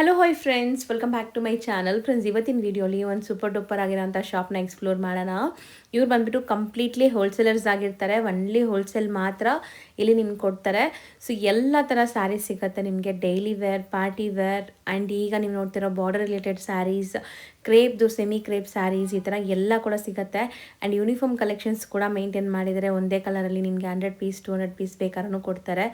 Hello hi friends, welcome back to my channel. Friends, ಇವತ್ತಿನ ವೀಡಿಯೋಲಿ ಒಂದು ಸೂಪರ್ ಡೂಪರ್ ಆಗಿರೋಂಥ ಶಾಪ್ನ ಎಕ್ಸ್ಪ್ಲೋರ್ ಮಾಡೋಣ. ಇವ್ರು ಬಂದುಬಿಟ್ಟು ಕಂಪ್ಲೀಟ್ಲಿ ಹೋಲ್ಸೇಲರ್ಸ್ ಆಗಿರ್ತಾರೆ. ಒನ್ಲಿ ಹೋಲ್ಸೇಲ್ ಮಾತ್ರ ಇಲ್ಲಿ ನಿಮ್ಗೆ ಕೊಡ್ತಾರೆ. ಸೊ ಎಲ್ಲ ಥರ ಸ್ಯಾರೀಸ್ ಸಿಗುತ್ತೆ ನಿಮಗೆ, daily wear, party wear and ಈಗ ನೀವು ನೋಡ್ತಿರೋ ಬಾರ್ಡರ್ ರಿಲೇಟೆಡ್ ಸ್ಯಾರೀಸ್, ಕ್ರೇಪ್ದು, ಸೆಮಿ ಕ್ರೇಪ್ ಸ್ಯಾರೀಸ್, ಈ ಥರ ಎಲ್ಲ ಕೂಡ ಸಿಗುತ್ತೆ. ಆ್ಯಂಡ್ ಯೂನಿಫಾರ್ಮ್ ಕಲೆಕ್ಷನ್ಸ್ ಕೂಡ ಮೇಂಟೈನ್ ಮಾಡಿದರೆ ಒಂದೇ ಕಲರಲ್ಲಿ ನಿಮಗೆ 100 ಪೀಸ್ 200 ಪೀಸ್ ಬೇಕಾದ್ರೂ ಕೊಡ್ತಾರೆ.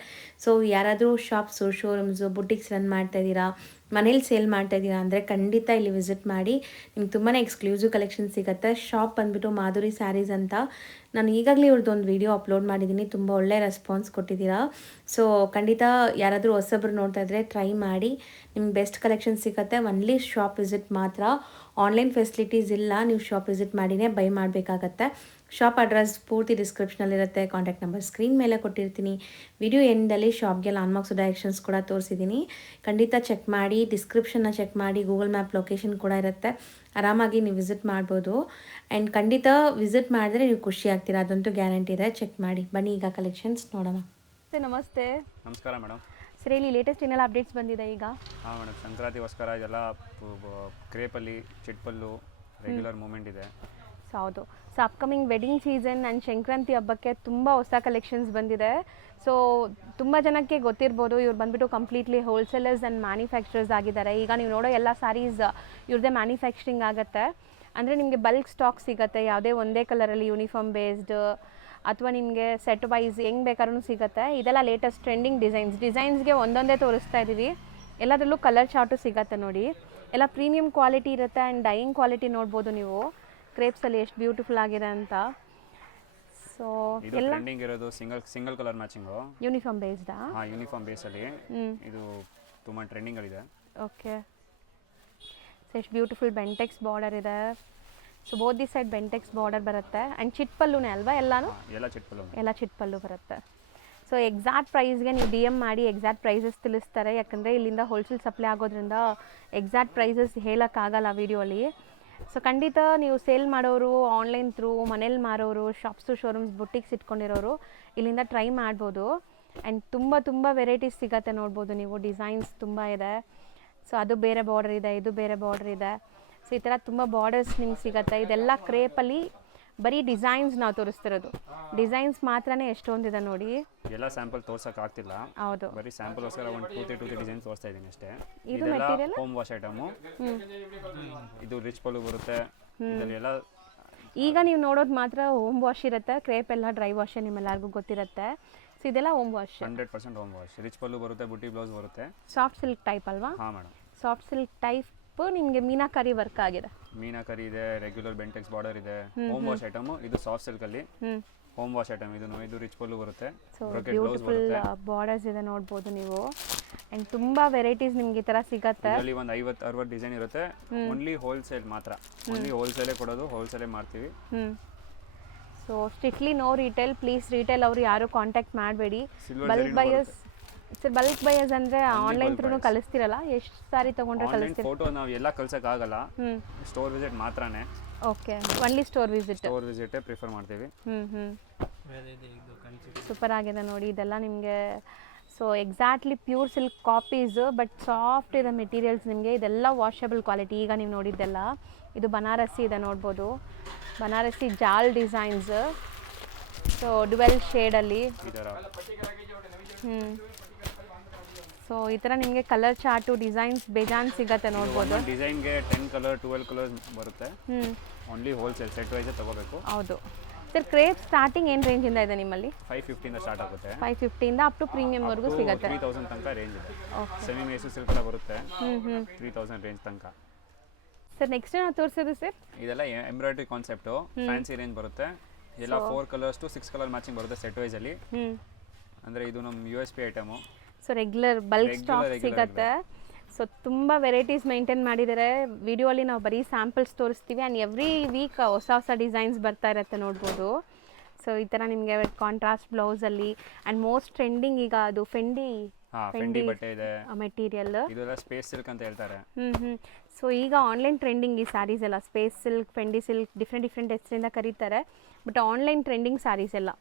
ಸೊ ಯಾರಾದರೂ ಶಾಪ್ಸು, ಶೋರೂಮ್ಸು, ಬುಟಿಕ್ಸ್ ರನ್ ಮಾಡ್ತಾ ಇದ್ದೀರಾ, ಮನೇಲಿ ಸೇಲ್ ಮಾಡ್ತಾ ಇದ್ದೀರಾ ಅಂದರೆ ಖಂಡಿತ ಇಲ್ಲಿ ವಿಸಿಟ್ ಮಾಡಿ. ನಿಮ್ಗೆ ತುಂಬಾ ಎಕ್ಸ್ಕ್ಲೂಸಿವ್ ಕಲೆಕ್ಷನ್ ಸಿಗುತ್ತೆ. ಶಾಪ್ ಬಂದುಬಿಟ್ಟು ಮಾಧುರಿ ಸ್ಯಾರೀಸ್ ಅಂತ. ನಾನು ಈಗಾಗಲೇ ಇವ್ರದ್ದು ಒಂದು ವೀಡಿಯೋ ಅಪ್ಲೋಡ್ ಮಾಡಿದ್ದೀನಿ, ತುಂಬ ಒಳ್ಳೆ ರೆಸ್ಪಾನ್ಸ್ ಕೊಟ್ಟಿದ್ದೀರಾ. ಸೊ ಖಂಡಿತ ಯಾರಾದರೂ ಹೊಸಬ್ರು ನೋಡ್ತಾ ಇದ್ದರೆ ಟ್ರೈ ಮಾಡಿ, ನಿಮ್ಗೆ ಬೆಸ್ಟ್ ಕಲೆಕ್ಷನ್ ಸಿಗುತ್ತೆ. ಒನ್ಲಿ ಶಾಪ್ ವಿಸಿಟ್ ಮಾತ್ರ, ಆನ್ಲೈನ್ ಫೆಸಿಲಿಟೀಸ್ ಇಲ್ಲ. ನೀವು ಶಾಪ್ ವಿಸಿಟ್ ಮಾಡಿನೇ ಬೈ ಮಾಡಬೇಕಾಗತ್ತೆ. ಶಾಪ್ ಅಡ್ರೆಸ್ ಪೂರ್ತಿ ಡಿಸ್ಕ್ರಿಪ್ಷನಲ್ಲಿರುತ್ತೆ, ಕಾಂಟ್ಯಾಕ್ಟ್ ನಂಬರ್ ಸ್ಕ್ರೀನ್ ಮೇಲೆ ಕೊಟ್ಟಿರ್ತೀನಿ. ವಿಡಿಯೋ ಎಂಡಲ್ಲಿ ಶಾಪ್ಗೆ ಲ್ಯಾಂಡ್ಮಾರ್ಕ್ಸ್ ಡೈರೆಕ್ಷನ್ಸ್ ಕೂಡ ತೋರಿಸಿದ್ದೀನಿ. ಖಂಡಿತ ಚೆಕ್ ಮಾಡಿ, ಡಿಸ್ಕ್ರಿಪ್ಷನ್ನ ಚೆಕ್ ಮಾಡಿ, ಗೂಗಲ್ ಮ್ಯಾಪ್ ಲೊಕೇಶನ್ ಕೂಡ ಇರುತ್ತೆ, ಆರಾಮಾಗಿ ನೀವು ವಿಸಿಟ್ ಮಾಡ್ಬೋದು. ಆ್ಯಂಡ್ ಖಂಡಿತ ವಿಸಿಟ್ ಮಾಡಿದ್ರೆ ನೀವು ಖುಷಿ ಆಗ್ತೀರಾ, ಅದಂತೂ ಗ್ಯಾರಂಟಿ ಇದೆ. ಚೆಕ್ ಮಾಡಿ. ಬನ್ನಿ ಈಗ ಕಲೆಕ್ಷನ್ಸ್ ನೋಡೋಣ. ನಮಸ್ತೆ. ನಮಸ್ಕಾರ ಮೇಡಮ್. ಸರ್ ಹೇಳಿ, ಲೇಟೆಸ್ಟ್ ಏನೆಲ್ಲ ಅಪ್ಡೇಟ್ಸ್ ಬಂದಿದೆ ಈಗ? ಹಾಂ ಮೇಡಮ್, ಸಂಕ್ರಾಂತಿಗೋಸ್ಕರ ಇದೆಲ್ಲ ಕ್ರೇಪಲ್ಲಿ ಚಿಟ್ಪಲ್ಲು ರೆಗ್ಯುಲರ್ ಮೂಮೆಂಟ್ ಇದೆ. ಹೌದು. So upcoming wedding season and Sankranti ಹಬ್ಬಕ್ಕೆ ತುಂಬ ಹೊಸ ಕಲೆಕ್ಷನ್ಸ್ ಬಂದಿದೆ. ಸೊ ತುಂಬ ಜನಕ್ಕೆ ಗೊತ್ತಿರ್ಬೋದು, ಇವ್ರು ಬಂದುಬಿಟ್ಟು ಕಂಪ್ಲೀಟ್ಲಿ ಹೋಲ್ಸೇಲರ್ಸ್ ಆ್ಯಂಡ್ ಮ್ಯಾನುಫ್ಯಾಕ್ಚರರ್ಸ್ ಆಗಿದ್ದಾರೆ. ಈಗ ನೀವು ನೋಡೋ ಎಲ್ಲ ಸ್ಯಾರೀಸ್ ಇವ್ರದ್ದೇ ಮ್ಯಾನುಫ್ಯಾಕ್ಚರಿಂಗ್ ಆಗುತ್ತೆ. ಅಂದರೆ ನಿಮಗೆ ಬಲ್ಕ್ ಸ್ಟಾಕ್ ಸಿಗುತ್ತೆ, ಯಾವುದೇ ಒಂದೇ ಕಲರಲ್ಲಿ ಯೂನಿಫಾರ್ಮ್ ಬೇಸ್ಡ್ ಅಥವಾ ನಿಮಗೆ ಸೆಟ್ ವೈಸ್ ಹೆಂಗೆ ಬೇಕಾದ್ರೂ ಸಿಗುತ್ತೆ. ಇದೆಲ್ಲ ಲೇಟೆಸ್ಟ್ ಟ್ರೆಂಡಿಂಗ್ ಡಿಸೈನ್ಸ್ಗೆ ಒಂದೊಂದೇ ತೋರಿಸ್ತಾ ಇದ್ದೀವಿ. ಎಲ್ಲದರಲ್ಲೂ ಕಲರ್ ಚಾರ್ಟು ಸಿಗುತ್ತೆ ನೋಡಿ. ಎಲ್ಲ ಪ್ರೀಮಿಯಂ ಕ್ವಾಲಿಟಿ ಇರುತ್ತೆ ಆ್ಯಂಡ್ ಡೈಯಿಂಗ್ ಕ್ವಾಲಿಟಿ ನೋಡ್ಬೋದು ನೀವು ಕ್ರೇಪ್ಸಲ್ಲಿ ಎಷ್ಟು ಬ್ಯೂಟಿಫುಲ್ ಆಗಿದೆ ಅಂತ. ಸೊ ಎಲ್ಲ ಟ್ರೆಂಡಿಂಗ್ ಇರೋದು ಸಿಂಗಲ್ ಕಲರ್ ಮ್ಯಾಚಿಂಗು, ಯೂನಿಫಾರ್ಮ್ ಬೇಸ್ಡಾ? ಹಾಂ, ಯೂನಿಫಾರ್ಮ್ ಬೇಸಲ್ಲಿ ಇದು ತುಂಬ ಟ್ರೆಂಡಿಂಗಲ್ಲಿದೆ. ಓಕೆ. ಸೊ ಎಷ್ಟು ಬ್ಯೂಟಿಫುಲ್ ಬೆಂಟೆಕ್ಸ್ ಬಾರ್ಡರ್ ಇದೆ. So both the side Bentex border ಬರುತ್ತೆ ಆ್ಯಂಡ್ ಚಿಟ್ಪಲ್ಲುನೇ ಅಲ್ವಾ ಎಲ್ಲನೂ? ಎಲ್ಲ ಚಿಟ್ಪಲ್ಲು ಬರುತ್ತೆ. ಸೊ ಎಕ್ಸಾಕ್ಟ್ ಪ್ರೈಸ್ಗೆ ನೀವು ಡಿ ಎಮ್ ಮಾಡಿ ಎಕ್ಸಾಕ್ಟ್ ಪ್ರೈಸಸ್ ತಿಳಿಸ್ತಾರೆ. ಯಾಕಂದರೆ ಇಲ್ಲಿಂದ ಹೋಲ್ಸೇಲ್ ಸಪ್ಲೈ ಆಗೋದ್ರಿಂದ ಎಕ್ಸಾಕ್ಟ್ ಪ್ರೈಸಸ್ ಹೇಳೋಕ್ಕಾಗಲ್ಲ ವೀಡಿಯೋಲಿ. ಸೊ ಖಂಡಿತ ನೀವು ಸೇಲ್ ಮಾಡೋರು, ಆನ್ಲೈನ್ ಥ್ರೂ ಮನೇಲಿ ಮಾರೋರು, ಶಾಪ್ಸು, ಶೋರೂಮ್ಸ್, ಬುಟಿಕ್ಸ್ ಇಟ್ಕೊಂಡಿರೋರು ಇಲ್ಲಿಂದ ಟ್ರೈ ಮಾಡ್ಬೋದು. ಆ್ಯಂಡ್ ತುಂಬ ವೆರೈಟೀಸ್ ಸಿಗುತ್ತೆ ನೋಡ್ಬೋದು ನೀವು. ಡಿಸೈನ್ಸ್ ತುಂಬ ಇದೆ. ಸೊ ಅದು ಬೇರೆ ಬಾರ್ಡರ್ ಇದೆ, ಇದು ಬೇರೆ ಬಾರ್ಡರ್ ಇದೆ. ಸೊ ಈ ಥರ ತುಂಬ ಬಾರ್ಡರ್ಸ್ ನಿಮ್ಗೆ ಸಿಗುತ್ತೆ. ಇದೆಲ್ಲ ಕ್ರೇಪಲ್ಲಿ ಬರೀ ಡಿಸೈನ್ಸ್ ನಾವು ತೋರಿಸ್ತಿರೋದು. ಡಿಸೈನ್ಸ್ ಮಾತ್ರನೇ ಎಷ್ಟೊಂದಿದೆ ನೋಡಿ. ಎಲ್ಲ ಸ್ಯಾಂಪಲ್ ತೋರ್ಸಕ್ಕೆ ಆಗ್ತಿಲ್ಲ. ಹೌದು, ಬರೀ ಸ್ಯಾಂಪಲ್ಗೋಸ್ಕರ ಒಂದು 2-3 ಡಿಸೈನ್ ತೋರಿಸ್ತಾ ಇದ್ದೀನಿ ಅಷ್ಟೇ. ಇದು ಇದೆಲ್ಲ ಮೆಟೀರಿಯಲ್ ಹೋಮ್ ವಾಶ್ ಐಟಮು. ಇದು ರಿಚ್ ಪಲ್ಲು ಬರುತ್ತೆ. ಇದೆಲ್ಲ ಈಗ ನೀವು ನೋಡೋದು ಮಾತ್ರ ಹೋಮ್ ವಾಶ್ ಇರುತ್ತೆ. ಕ್ರೇಪ್ ಎಲ್ಲ ಡ್ರೈ ವಾಶ್ ನಿಮ್ಮೆಲ್ಲರಿಗೂ ಗೊತ್ತಿರುತ್ತೆ. ಸೊ ಇದೆಲ್ಲ home wash, 100% home wash. Rich pallu ಬರುತ್ತೆ, ಬುಟ್ಟಿ ಬ್ಲೌಸ್ ಬರುತ್ತೆ. ಸಾಫ್ಟ್ ಸಿಲ್ಕ್ ಟೈಪ್ ಅಲ್ವಾ? ಹಾಂ ಮೇಡಮ್, ಸಾಫ್ಟ್ ಸಿಲ್ಕ್ ಟೈಪ್. ನಿಮಗೆ ಮೀನಾಕರಿ ವರ್ಕ್ ಆಗಿದೆ. ಮೀನಾಕರಿ ಇದೆ, ರೆಗ್ಯುಲರ್ ಬೆಂಟೆಕ್ಸ್ ಬಾರ್ಡರ್ ಇದೆ. Home wash item. ಇದು ಸಾಫ್ಟ್ ಸಿಲ್ಕಲ್ಲಿ ಹೋಮ್ ವಾಶ್ ಐಟಮ್. ಇದು ರಿಚ್ ಪಲ್ಲು ಬರುತ್ತೆ. ಸೊ ಬ್ಯೂಟಿಫುಲ್ ಬಾರ್ಡರ್ಸ್ ಇದೆ ನೋಡ್ಬೋದು ನೀವು. ಆ್ಯಂಡ್ ತುಂಬ ವೆರೈಟೀಸ್ ನಿಮ್ಗೆ ಈ ಥರ ಸಿಗತ್ತೆ. ಇದರಲ್ಲಿ ಒಂದು 50-60 ಡಿಸೈನ್ ಇರುತ್ತೆ. ಓನ್ಲಿ ಹೋಲ್ಸೇಲ್ ಮಾತ್ರ. ಓನ್ಲಿ ಹೋಲ್ಸೇಲೇ ಕೊಡೋದು, ಹೋಲ್ಸೇಲೇ ಮಾಡ್ತೀವಿ. So strictly no retail. Please retail ಅವರು ಯಾರು ಕಾಂಟ್ಯಾಕ್ಟ್ ಮಾಡಬೇಡಿ. Bulk buyers. Sir bulk buyers ಅಂದರೆ ಆನ್ಲೈನ್ ಥ್ರೂ ಕಳಿಸ್ತಿರಲ್ಲ? ಎಷ್ಟು ಸಾರಿ ತೊಗೊಂಡ್ರೆ ಕಳಿಸ್ತೀರಿ? ಫೋಟೋ ನಾವು ಎಲ್ಲ ಕಳ್ಸೋಕ್ಕಾಗಲ್ಲ, ಸ್ಟೋರ್ ವಿಸಿಟ್ ಮಾತ್ರನೇ. ಓಕೆ, ಒನ್ಲಿ ಸ್ಟೋರ್ ವಿಸಿಟೇ ಪ್ರಿಫರ್ ಮಾಡ್ತೀವಿ. ಸೂಪರ್ ಆಗಿದೆ ನೋಡಿ ಇದೆಲ್ಲ ನಿಮಗೆ. So exactly pure silk copies, but soft ಇದೆ ಮೆಟೀರಿಯಲ್ಸ್ ನಿಮಗೆ. ಇದೆಲ್ಲ ವಾಷಬಲ್ ಕ್ವಾಲಿಟಿ. ಈಗ ನೀವು ನೋಡಿದ್ದೆಲ್ಲ ಇದು ಬನಾರಸಿ ಇದೆ ನೋಡ್ಬೋದು. ಬನಾರಸಿ ಜಾಲ್ ಡಿಸೈನ್ಸ್. ಸೊ ಡ್ಯುವೆಲ್ ಶೇಡಲ್ಲಿ. ಸೊ ಈ ಥರ ನಿಮಗೆ ಕಲರ್ ಚಾರ್ಟು, ಡಿಸೈನ್ಸ್ ಬೇಜಾನ್ ಸಿಗತ್ತೆ ನೋಡ್ಬೋದು. ಡಿಸೈನ್ಗೆ 10 ಕಲರ್ 12 ಕಲರ್ಸ್ ಬರುತ್ತೆ. ಓನ್ಲಿ ಹೋಲ್ಸೇಲ್ ಸೆಟ್ ವೈಸೇ ತಗೋಬೇಕು. ಹೌದು ಸರ್. ಕ್ರೇಪ್ ಸ್ಟಾರ್ಟಿಂಗ್ ಏನು ರೇಂಜಿಂದ ಇದೆ ನಿಮ್ಮಲ್ಲಿ? 550 ಇಂದ ಸ್ಟಾರ್ಟ್ ಆಗುತ್ತೆ. 550 ಅಪ್ ಟು ಪ್ರೀಮಿಯಂವರೆಗೂ ಸಿಗುತ್ತೆ. 3000 ತನಕ ರೇಂಜ್ ಇದೆ. ಸೆಮಿ ಮೈಸೂರು ಸಿಲ್ಕ್ ಎಲ್ಲ ಬರುತ್ತೆ. 3000 ರೇಂಜ್ ತನಕ. ಸರ್ ನೆಕ್ಸ್ಟ್ ನಾವು ತೋರಿಸೋದು ಸರ್ ಇದೆಲ್ಲ ಎಂಬ್ರಾಯ್ಡ್ರಿ ಕಾನ್ಸೆಪ್ಟು. ಫ್ಯಾನ್ಸಿ ರೇಂಜ್ ಬರುತ್ತೆ. ಎಲ್ಲ 4 ಕಲರ್ಸ್ ಟು 6 ಕಲರ್ ಮ್ಯಾಚಿಂಗ್ ಬರುತ್ತೆ ಸೆಟ್ ವೈಸಲ್ಲಿ. ಅಂದರೆ ಇದು ನಮ್ಮ USP item. So regular bulk stock ಸಿಗುತ್ತೆ. ಸೊ ತುಂಬ ವೆರೈಟೀಸ್ ಮೇಂಟೈನ್ ಮಾಡಿದ್ದಾರೆ. ವಿಡಿಯೋಲಿ ನಾವು ಬರೀ ಸ್ಯಾಂಪಲ್ಸ್ ತೋರಿಸ್ತೀವಿ. ಆ್ಯಂಡ್ ಎವ್ರಿ ವೀಕ್ ಹೊಸ ಡಿಸೈನ್ಸ್ ಬರ್ತಾ ಇರುತ್ತೆ ನೋಡ್ಬೋದು. ಸೊ ಈ ಥರ ನಿಮಗೆ ಕಾಂಟ್ರಾಸ್ಟ್ ಬ್ಲೌಸಲ್ಲಿ. ಆ್ಯಂಡ್ ಮೋಸ್ಟ್ ಟ್ರೆಂಡಿಂಗ್ ಈಗ ಅದು ಫೆಂಡಿ ಬಟ್ಟೆ ಇದೆ ಮೆಟೀರಿಯಲ್. ಇದೆಲ್ಲ ಸ್ಪೇಸ್ ಸಿಲ್ಕ್ ಅಂತ ಹೇಳ್ತಾರೆ. ಸೊ ಈಗ ಆನ್ಲೈನ್ ಟ್ರೆಂಡಿಂಗ್ ಈ ಸ್ಯಾರೀಸ್ ಎಲ್ಲ ಸ್ಪೇಸ್ ಸಿಲ್ಕ್, ಫೆಂಡಿ ಸಿಲ್ಕ್, ಡಿಫ್ರೆಂಟ್ ಹೆಸರಿಂದ ಕರೀತಾರೆ. ಬಟ್ ಆನ್ಲೈನ್ ಟ್ರೆಂಡಿಂಗ್ ಸ್ಯಾರೀಸ್ ಎಲ್ಲ.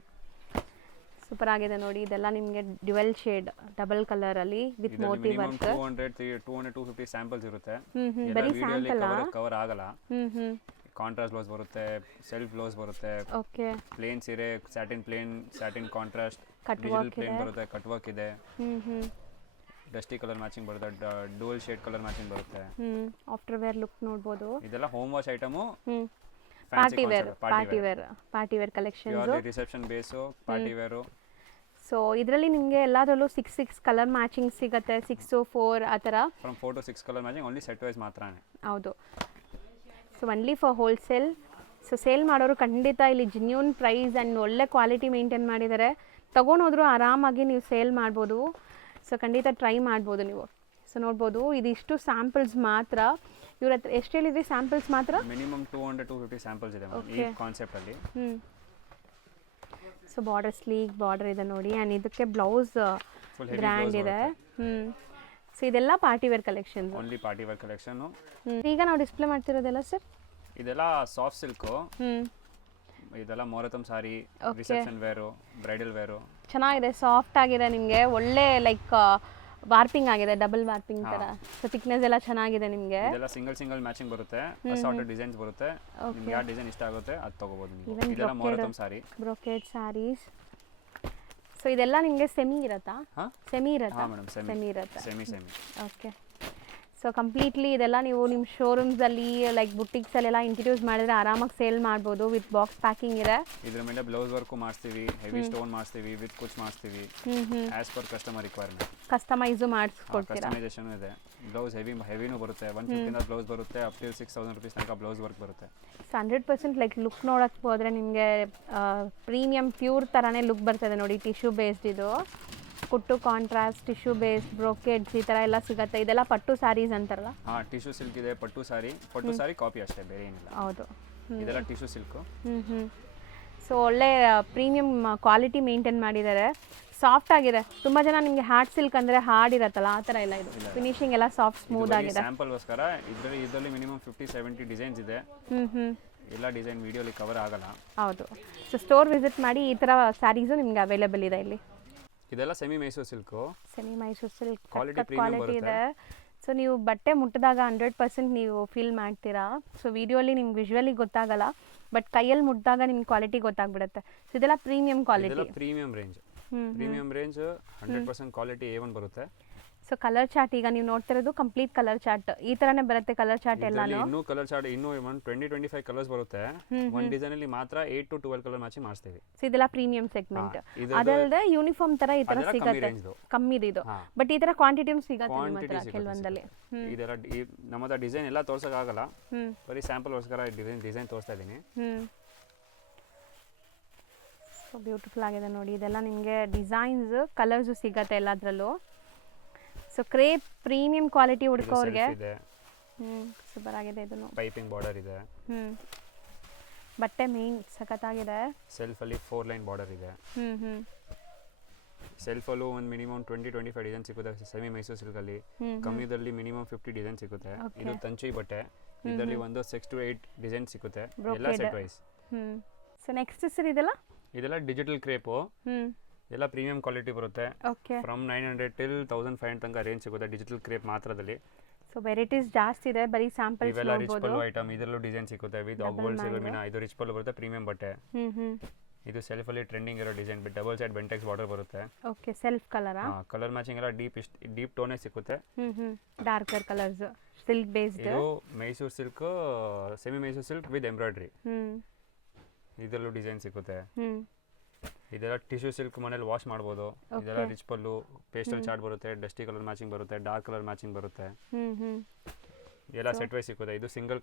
ಸೂಪರ್ ಆಗಿದೆ ನೋಡಿ. ಇದೆಲ್ಲ ನಿಮಗೆ ಡ್ಯುವೆಲ್ ಶೇಡ್ ಡಬಲ್ ಕಲರ್ ಅಲ್ಲಿ ವಿತ್ ಮೋಟಿವ್ ವರ್ಕ್. 200-250 ಸ್ಯಾಂಪಲ್ಸ್ ಇರುತ್ತೆ. ಬರೀ ಸ್ಯಾಂಪಲ್ ಕವರ್ ಆಗಲ್ಲ. ಕಾಂಟ್ರಾಸ್ಟ್ ಬ್ಲೌಸ್ ಬರುತ್ತೆ, ಸೆಲ್ಫ್ ಬ್ಲೌಸ್ ಬರುತ್ತೆ, ಓಕೆ, ಪ್ಲೇನ್ ಸೀರೆ, satin contrast, cut digital work plain ಇದೆ. ಬರುತ್ತೆ, ಕಟ್ ವರ್ಕ್ ಇದೆ, ಡಸ್ಟಿ ಕಲರ್ ಮ್ಯಾಚಿಂಗ್ ಬರುತ್ತೆ, ಡೂಲ್ ಶೇಡ್ ಕಲರ್ ಮ್ಯಾಚಿಂಗ್ ಬರುತ್ತೆ. ಆಫ್ಟರ್ ವೇರ್ ಲುಕ್ ನೋಡ್ಬೋದು. ಇದೆಲ್ಲ home wash item, party wear collections, reception base, party wear. So ಇದರಲ್ಲಿ ನಿಮಗೆ ಎಲ್ಲದರಲ್ಲೂ 6 ಕಲರ್ ಮ್ಯಾಚಿಂಗ್ ಸಿಗುತ್ತೆ, 6 4 ಆ ಥರ. From 4 to 6 colour matching only set wise ಮಾತ್ರನೇ. ಹೌದು. So only for wholesale. So sale ಮಾಡೋರು ಖಂಡಿತ ಇಲ್ಲಿ ಜೆನ್ಯೂನ್ ಪ್ರೈಸ್ ಆ್ಯಂಡ್ ಒಳ್ಳೆ ಕ್ವಾಲಿಟಿ ಮೇಂಟೈನ್ ಮಾಡಿದ್ದಾರೆ. ತೊಗೊಂಡೋದ್ರು ಆರಾಮಾಗಿ ನೀವು ಸೇಲ್ ಮಾಡ್ಬೋದು. ಸೊ ಖಂಡಿತ ಟ್ರೈ ಮಾಡ್ಬೋದು ನೀವು. ಸೊ ನೋಡ್ಬೋದು ಇದಿಷ್ಟು ಸ್ಯಾಂಪಲ್ಸ್ ಮಾತ್ರ. ಇವ್ರ ಹತ್ರ ಎಷ್ಟು ಹೇಳಿದ್ರಿ ಸ್ಯಾಂಪಲ್ಸ್ ಮಾತ್ರ? ಮಿನಿಮಮ್ 200-250 ಸ್ಯಾಂಪಲ್ಸ್ ಇದೆ ಈ ಕಾನ್ಸೆಪ್ಟ್ ಅಲ್ಲಿ. ಸೊ ಬಾರ್ಡರ್ ಸ್ಲೀಕ್ ಬಾರ್ಡರ್ ಇದೆ ನೋಡಿ. ಆ್ಯಂಡ್ ಇದಕ್ಕೆ ಬ್ಲೌಸ್ ಗ್ರ್ಯಾಂಡ್ ಇದೆ. ಸೊ ಇದೆಲ್ಲ party wear collections, only party wear collection. ಈಗ ನಾವು ಡಿಸ್ಪ್ಲೇ ಮಾಡ್ತಿರೋದೆಲ್ಲ ಸರ್ ಇದೆಲ್ಲ ಸಾಫ್ಟ್ ಸಿಲ್ಕ್, ಇದೆಲ್ಲ ಮೊರತಮ್ sari, reception wear, bridal wear. ಚೆನ್ನಾಗಿದೆ, ಸಾಫ್ಟ್ ಆಗಿದೆ, ನಿಮಗೆ ಒಳ್ಳೆ ಲೈಕ್ ವಾರ್ಪಿಂಗ್ ಆಗಿದೆ, ಡಬಲ್ ವಾರ್ಪಿಂಗ್ ತರ. ಸೊ ಥಿಕ್ನೆಸ್ ಎಲ್ಲ ಚೆನ್ನಾಗಿದೆ ನಿಮಗೆ. ಇದೆಲ್ಲ ಸಿಂಗಲ್ ಮ್ಯಾಚಿಂಗ್ ಬರುತ್ತೆ, ಅಸಾರ್ಟೆಡ್ ಡಿಸೈನ್ಸ್ ಬರುತ್ತೆ. ನಿಮಗೆ ಯಾವ ಡಿಸೈನ್ ಇಷ್ಟ ಆಗುತ್ತೆ ಅದು ತಗೋಬಹುದು ನೀವು. ಇದೆಲ್ಲ ಮೊರತಮ್ ಸಾರಿ, ಬ್ರೊಕೇಡ್ ಸಾರೀಸ್. ಸೊ ಇದೆಲ್ಲ ನಿಮಗೆ ಸೆಮಿ ಇರುತ್ತಾ? ಸೆಮಿ ಇರುತ್ತಾ? ಹಾಂ ಮೇಡಮ್, ಸೆಮಿ ಇರುತ್ತೆ. Semi okay. ಸೊ ಕಂಪ್ಲೀಟ್ಲಿ ಇದೆಲ್ಲ ನೀವು ನಿಮ್ಮ ಶೋರೂಮ್ಸಲ್ಲಿ ಲೈಕ್ ಬುಟಿಕ್ಸಲ್ಲೆಲ್ಲ ಇಂಟ್ರಡ್ಯೂಸ್ ಮಾಡಿದ್ರೆ ಆರಾಮಾಗಿ ಸೇಲ್ ಮಾಡ್ಬೋದು. ವಿತ್ ಬಾಕ್ಸ್ ಪ್ಯಾಕಿಂಗ್ ಇದೆ. ಇದ್ರ ಮೇಲೆ ಬ್ಲೌಸ್ ವರ್ಕು ಮಾಡಿಸ್ತೀವಿ, ಹೆವಿ ಸ್ಟೋನ್ ಮಾಡಿಸ್ತೀವಿ, ವಿತ್ ಕುಚ್ ಮಾಡಿಸ್ತೀವಿ, as per customer requirement. Customise ಮಾಡಿಸ್ಕೊಡ್ತೀರಾ? ಕಸ್ಟಮೈಸೇಷನ್ ಇದೆ. ಬ್ಲೌಸ್ ಹೆವಿನೂ ಬರುತ್ತೆ, 150 ಬ್ಲೌಸ್ ಬರುತ್ತೆ, ಅಪ್ ಟು 6000 ರುಪೀಸ್ ತನಕ ಬ್ಲೌಸ್ ವರ್ಕ್ ಬರುತ್ತೆ. ಸೊ 100% ಲೈಕ್ ಲುಕ್ ನೋಡಕ್ಕೆ ಹೋದರೆ ನಿಮಗೆ ಪ್ರೀಮಿಯಂ ಪ್ಯೂರ್ ಥರನೇ ಲುಕ್ ಬರ್ತದೆ ನೋಡಿ. ಟಿಶ್ಯೂ ಬೇಸ್ಡ್ ಇದು, ಕುಟ್ಟು ಕಾಂಟ್ರಾಸ್ಟ್, ಟಿಶ್ಯೂ ಬೇಸ್ಡ್, ಬ್ರೋಕೆಡ್ಸ್ ಈ ಥರ ಎಲ್ಲ ಸಿಗುತ್ತೆ. ಇದೆಲ್ಲ ಪಟ್ಟು ಸ್ಯಾರೀಸ್ ಅಂತಾರಲ್ಲ? ಹಾಂ, ಟಿಶ್ಯೂ ಸಿಲ್ಕ್ ಇದೆ, ಪಟ್ಟು ಸಾರಿ ಕಾಪಿ ಅಷ್ಟೇ, ಬೇರೆ ಏನಿಲ್ಲ. ಹೌದು, ಇದೆಲ್ಲ ಟಿಶ್ಯೂ ಸಿಲ್ಕು. ಸೊ ಒಳ್ಳೆ ಪ್ರೀಮಿಯಂ ಕ್ವಾಲಿಟಿ ಮೇಂಟೈನ್ ಮಾಡಿದ್ದಾರೆ. ಸಾಫ್ಟ್ ಆಗಿದೆ. ತುಂಬ ಜನ ನಿಮಗೆ ಹಾರ್ಡ್ ಸಿಲ್ಕ್ ಅಂದರೆ ಹಾರ್ಡ್ ಇರತ್ತಲ್ಲ, ಆ ಥರ ಇಲ್ಲ. ಇದು ಫಿನಿಶಿಂಗ್ ಎಲ್ಲ ಸಾಫ್ಟ್ ಸ್ಮೂತ್ ಆಗಿದೆ. ಸ್ಯಾಂಪಲ್ಗೋಸ್ಕರ ಇದರಲ್ಲಿ ಮಿನಿಮಮ್ 50-70 ಡಿಸೈನ್ಸ್ ಇದೆ. ಎಲ್ಲ ಡಿಸೈನ್ ವಿಡಿಯೋಲಿ ಕವರ್ ಆಗಲ್ಲ. ಹೌದು. ಸೊ ಸ್ಟೋರ್ ವಿಸಿಟ್ ಮಾಡಿ ಈ ಥರ ಸ್ಯಾರೀಸು ನಿಮಗೆ ಅವೈಲೇಬಲ್ ಇದೆ ಇಲ್ಲಿ. ಇದೆಲ್ಲ semi Mysuru silk. Semi Mysore silk quality ಇದೆ. ಸೊ ನೀವು ಬಟ್ಟೆ ಮುಟ್ಟಿದಾಗ 100% ನೀವು ಫೀಲ್ ಮಾಡ್ತೀರಾ. ಸೊ ವಿಡಿಯೋಲಿ ನಿಮ್ಗೆ ವಿಜುವಲಿ ಗೊತ್ತಾಗಲ್ಲ, ಬಟ್ ಕೈಯಲ್ಲಿ ಮುಟ್ಟಿದಾಗ ನಿಮ್ಗೆ ಕ್ವಾಲಿಟಿ ಗೊತ್ತಾಗ್ಬಿಡುತ್ತೆ. ಸೊ ಇದೆಲ್ಲ premium quality, premium range 100% quality A1 ಬರುತ್ತೆ. ಸೊ ಕಲರ್ ಚಾರ್ಟ್ ಈಗ ನೀವು ನೋಡ್ತಿರೋದು ಕಂಪ್ಲೀಟ್ ಕಲರ್ ಚಾರ್ಟ್ ಈ ತರನೇ ಬರುತ್ತೆ. ಕಲರ್ ಚಾರ್ಟ್ ಎಲ್ಲಾನು ಇನ್ನೂ ಕಲರ್ ಚಾರ್ಟ್ ಇನ್ನೂ 20-25 ಕಲರ್ಸ್ ಬರುತ್ತೆ. ಒಂದು ಡಿಸೈನ್ ಅಲ್ಲಿ ಮಾತ್ರ 8 to 12 ಕಲರ್ ಮ್ಯಾಚಿಂಗ್ ಮಾಡ್ತೀವಿ. ಸೊ ಇದೆಲ್ಲ ಪ್ರೀಮಿಯಂ ಸೆಗ್ಮೆಂಟ್. ಅದಲ್ಲದೆ ಯೂನಿಫಾರ್ಮ್ ತರ ಈ ತರ ಸಿಗುತ್ತೆ, ಕಮ್ಮಿ ಇದು. ಬಟ್ ಈ ತರ ಕ್ವಾಂಟಿಟಿನೂ ಸಿಗುತ್ತೆ ನಿಮ್ಮ ಹತ್ರ ಕೆಲವೊಂದಲ್ಲಿ. ಇದೆಲ್ಲ ನಮ್ಮದ ಡಿಸೈನ್ ಎಲ್ಲ ತೋರ್ಸಕ್ ಆಗಲ್ಲ, ಬರೀ ಸ್ಯಾಂಪಲ್ ಗೋಸ್ಕರ ಡಿಸೈನ್ ತೋರಿಸ್ತಾ ಇದೀನಿ. ಸೊ ಬ್ಯೂಟಿಫುಲ್ ಆಗಿದೆ ನೋಡಿ. ಇದೆಲ್ಲ ನಿಮಗೆ ಡಿಸೈನ್ಸ್ ಕಲರ್ಸ್ ಸಿಗುತ್ತೆ ಎಲ್ಲದರಲ್ಲೂ. ಸೊ ಕ್ರೇಪ್ ಪ್ರೀಮಿಯಂ ಕ್ವಾಲಿಟಿ ಹುಡುಕೋರಿಗೆ ಸೂಪರ್ ಆಗಿದೆ. ಇದನ್ನು ಪೈಪಿಂಗ್ ಬಾರ್ಡರ್ ಇದೆ. ಬಟ್ಟೆ ಮೇನ್ ಸಖತ್ತಾಗಿದೆ. ಸೆಲ್ಫ್ ಅಲ್ಲಿ 4 ಲೈನ್ ಬಾರ್ಡರ್ ಇದೆ. ಸೆಲ್ಫ್ ಅಲ್ಲೂ ಒಂದು ಮಿನಿಮಮ್ 20-25 ಡಿಸೈನ್ ಸಿಗುತ್ತೆ ಸೆಮಿ ಮೈಸೂರು ಸಿಲ್ಕ್ ಅಲ್ಲಿ. ಕಮ್ಮಿದಲ್ಲಿ ಮಿನಿಮಮ್ 50 ಡಿಸೈನ್ ಸಿಗುತ್ತೆ. ಇದು ತಂಚಿ ಬಟ್ಟೆ, ಇದರಲ್ಲಿ ಒಂದು 6 to 8 ಡಿಸೈನ್ ಸಿಗುತ್ತೆ, ಎಲ್ಲ set wise. So next sir ಇದೆಲ್ಲ ಡಿಜಿಟಲ್ ಕ್ರೇಪು, ಎಲ್ಲ ಪ್ರೀಮಿಯಂ ಕ್ವಾಲಿಟಿ ಬರುತ್ತೆ. ಫ್ರಮ್ 900 till 1500 ತನಕ ರೇಂಜ್ ಸಿಗುತ್ತೆ ಡಿಜಿಟಲ್ ಕ್ರೇಪ್ ಮಾತ್ರದಲ್ಲಿ. ಸೊ ವೆರೈಟೀಸ್ ಜಾಸ್ತಿ ಇದೆ, ಬರೀ ಸ್ಯಾಂಪಲ್ಸ್ ಇವೆಲ್ಲ ರಿಚ್ ಪಲ್ಲು ಐಟಮ್, ಇದರಲ್ಲೂ ಡಿಸೈನ್ ಸಿಗುತ್ತೆ ವಿತ್ ಗೋಲ್ಡ್ ಸಿಲ್ವರ್ ಮೀನಾ. ಇದು ರಿಚ್ ಪಲ್ಲು ಬರುತ್ತೆ, ಪ್ರೀಮಿಯಂ ಬಟ್ಟೆ. ಇದು ಸೆಲ್ಫ್ ಅಲ್ಲಿ ಟ್ರೆಂಡಿಂಗ್ ಇರೋ design, double side Bentex border ಬರುತ್ತೆ. Okay, self colour. Colour matching ಎಲ್ಲ ಡೀಪ್ ಟೋನೇ ಸಿಗುತ್ತೆ. Darker colours, silk based. ಇದು Mysore silk, semi Mysore silk with embroidery. ಇದರಲ್ಲೂ ಡಿಸೈನ್ ಸಿಗುತ್ತೆ. ಇದೆಲ್ಲ ಟಿಶ್ಯೂ ಸಿಲ್ಕ್ ಮನೇಲಿ ವಾಶ್ ಮಾಡ್ಬೋದು. ಇದೆಲ್ಲ ರಿಚ್ ಪಲ್ಲು, ಪೇಸ್ಟಲ್ ಚಾರ್ಟ್ ಬರುತ್ತೆ, ಡಸ್ಟಿ ಕಲರ್ ಮ್ಯಾಚಿಂಗ್ ಬರುತ್ತೆ, ಡಾರ್ಕ್ ಕಲರ್ ಮ್ಯಾಚಿಂಗ್ ಬರುತ್ತೆ. ಎಲ್ಲ ಸೆಟ್ ವೈಸ್ ಸಿಗುತ್ತೆ. ಇದು ಸಿಂಗಲ್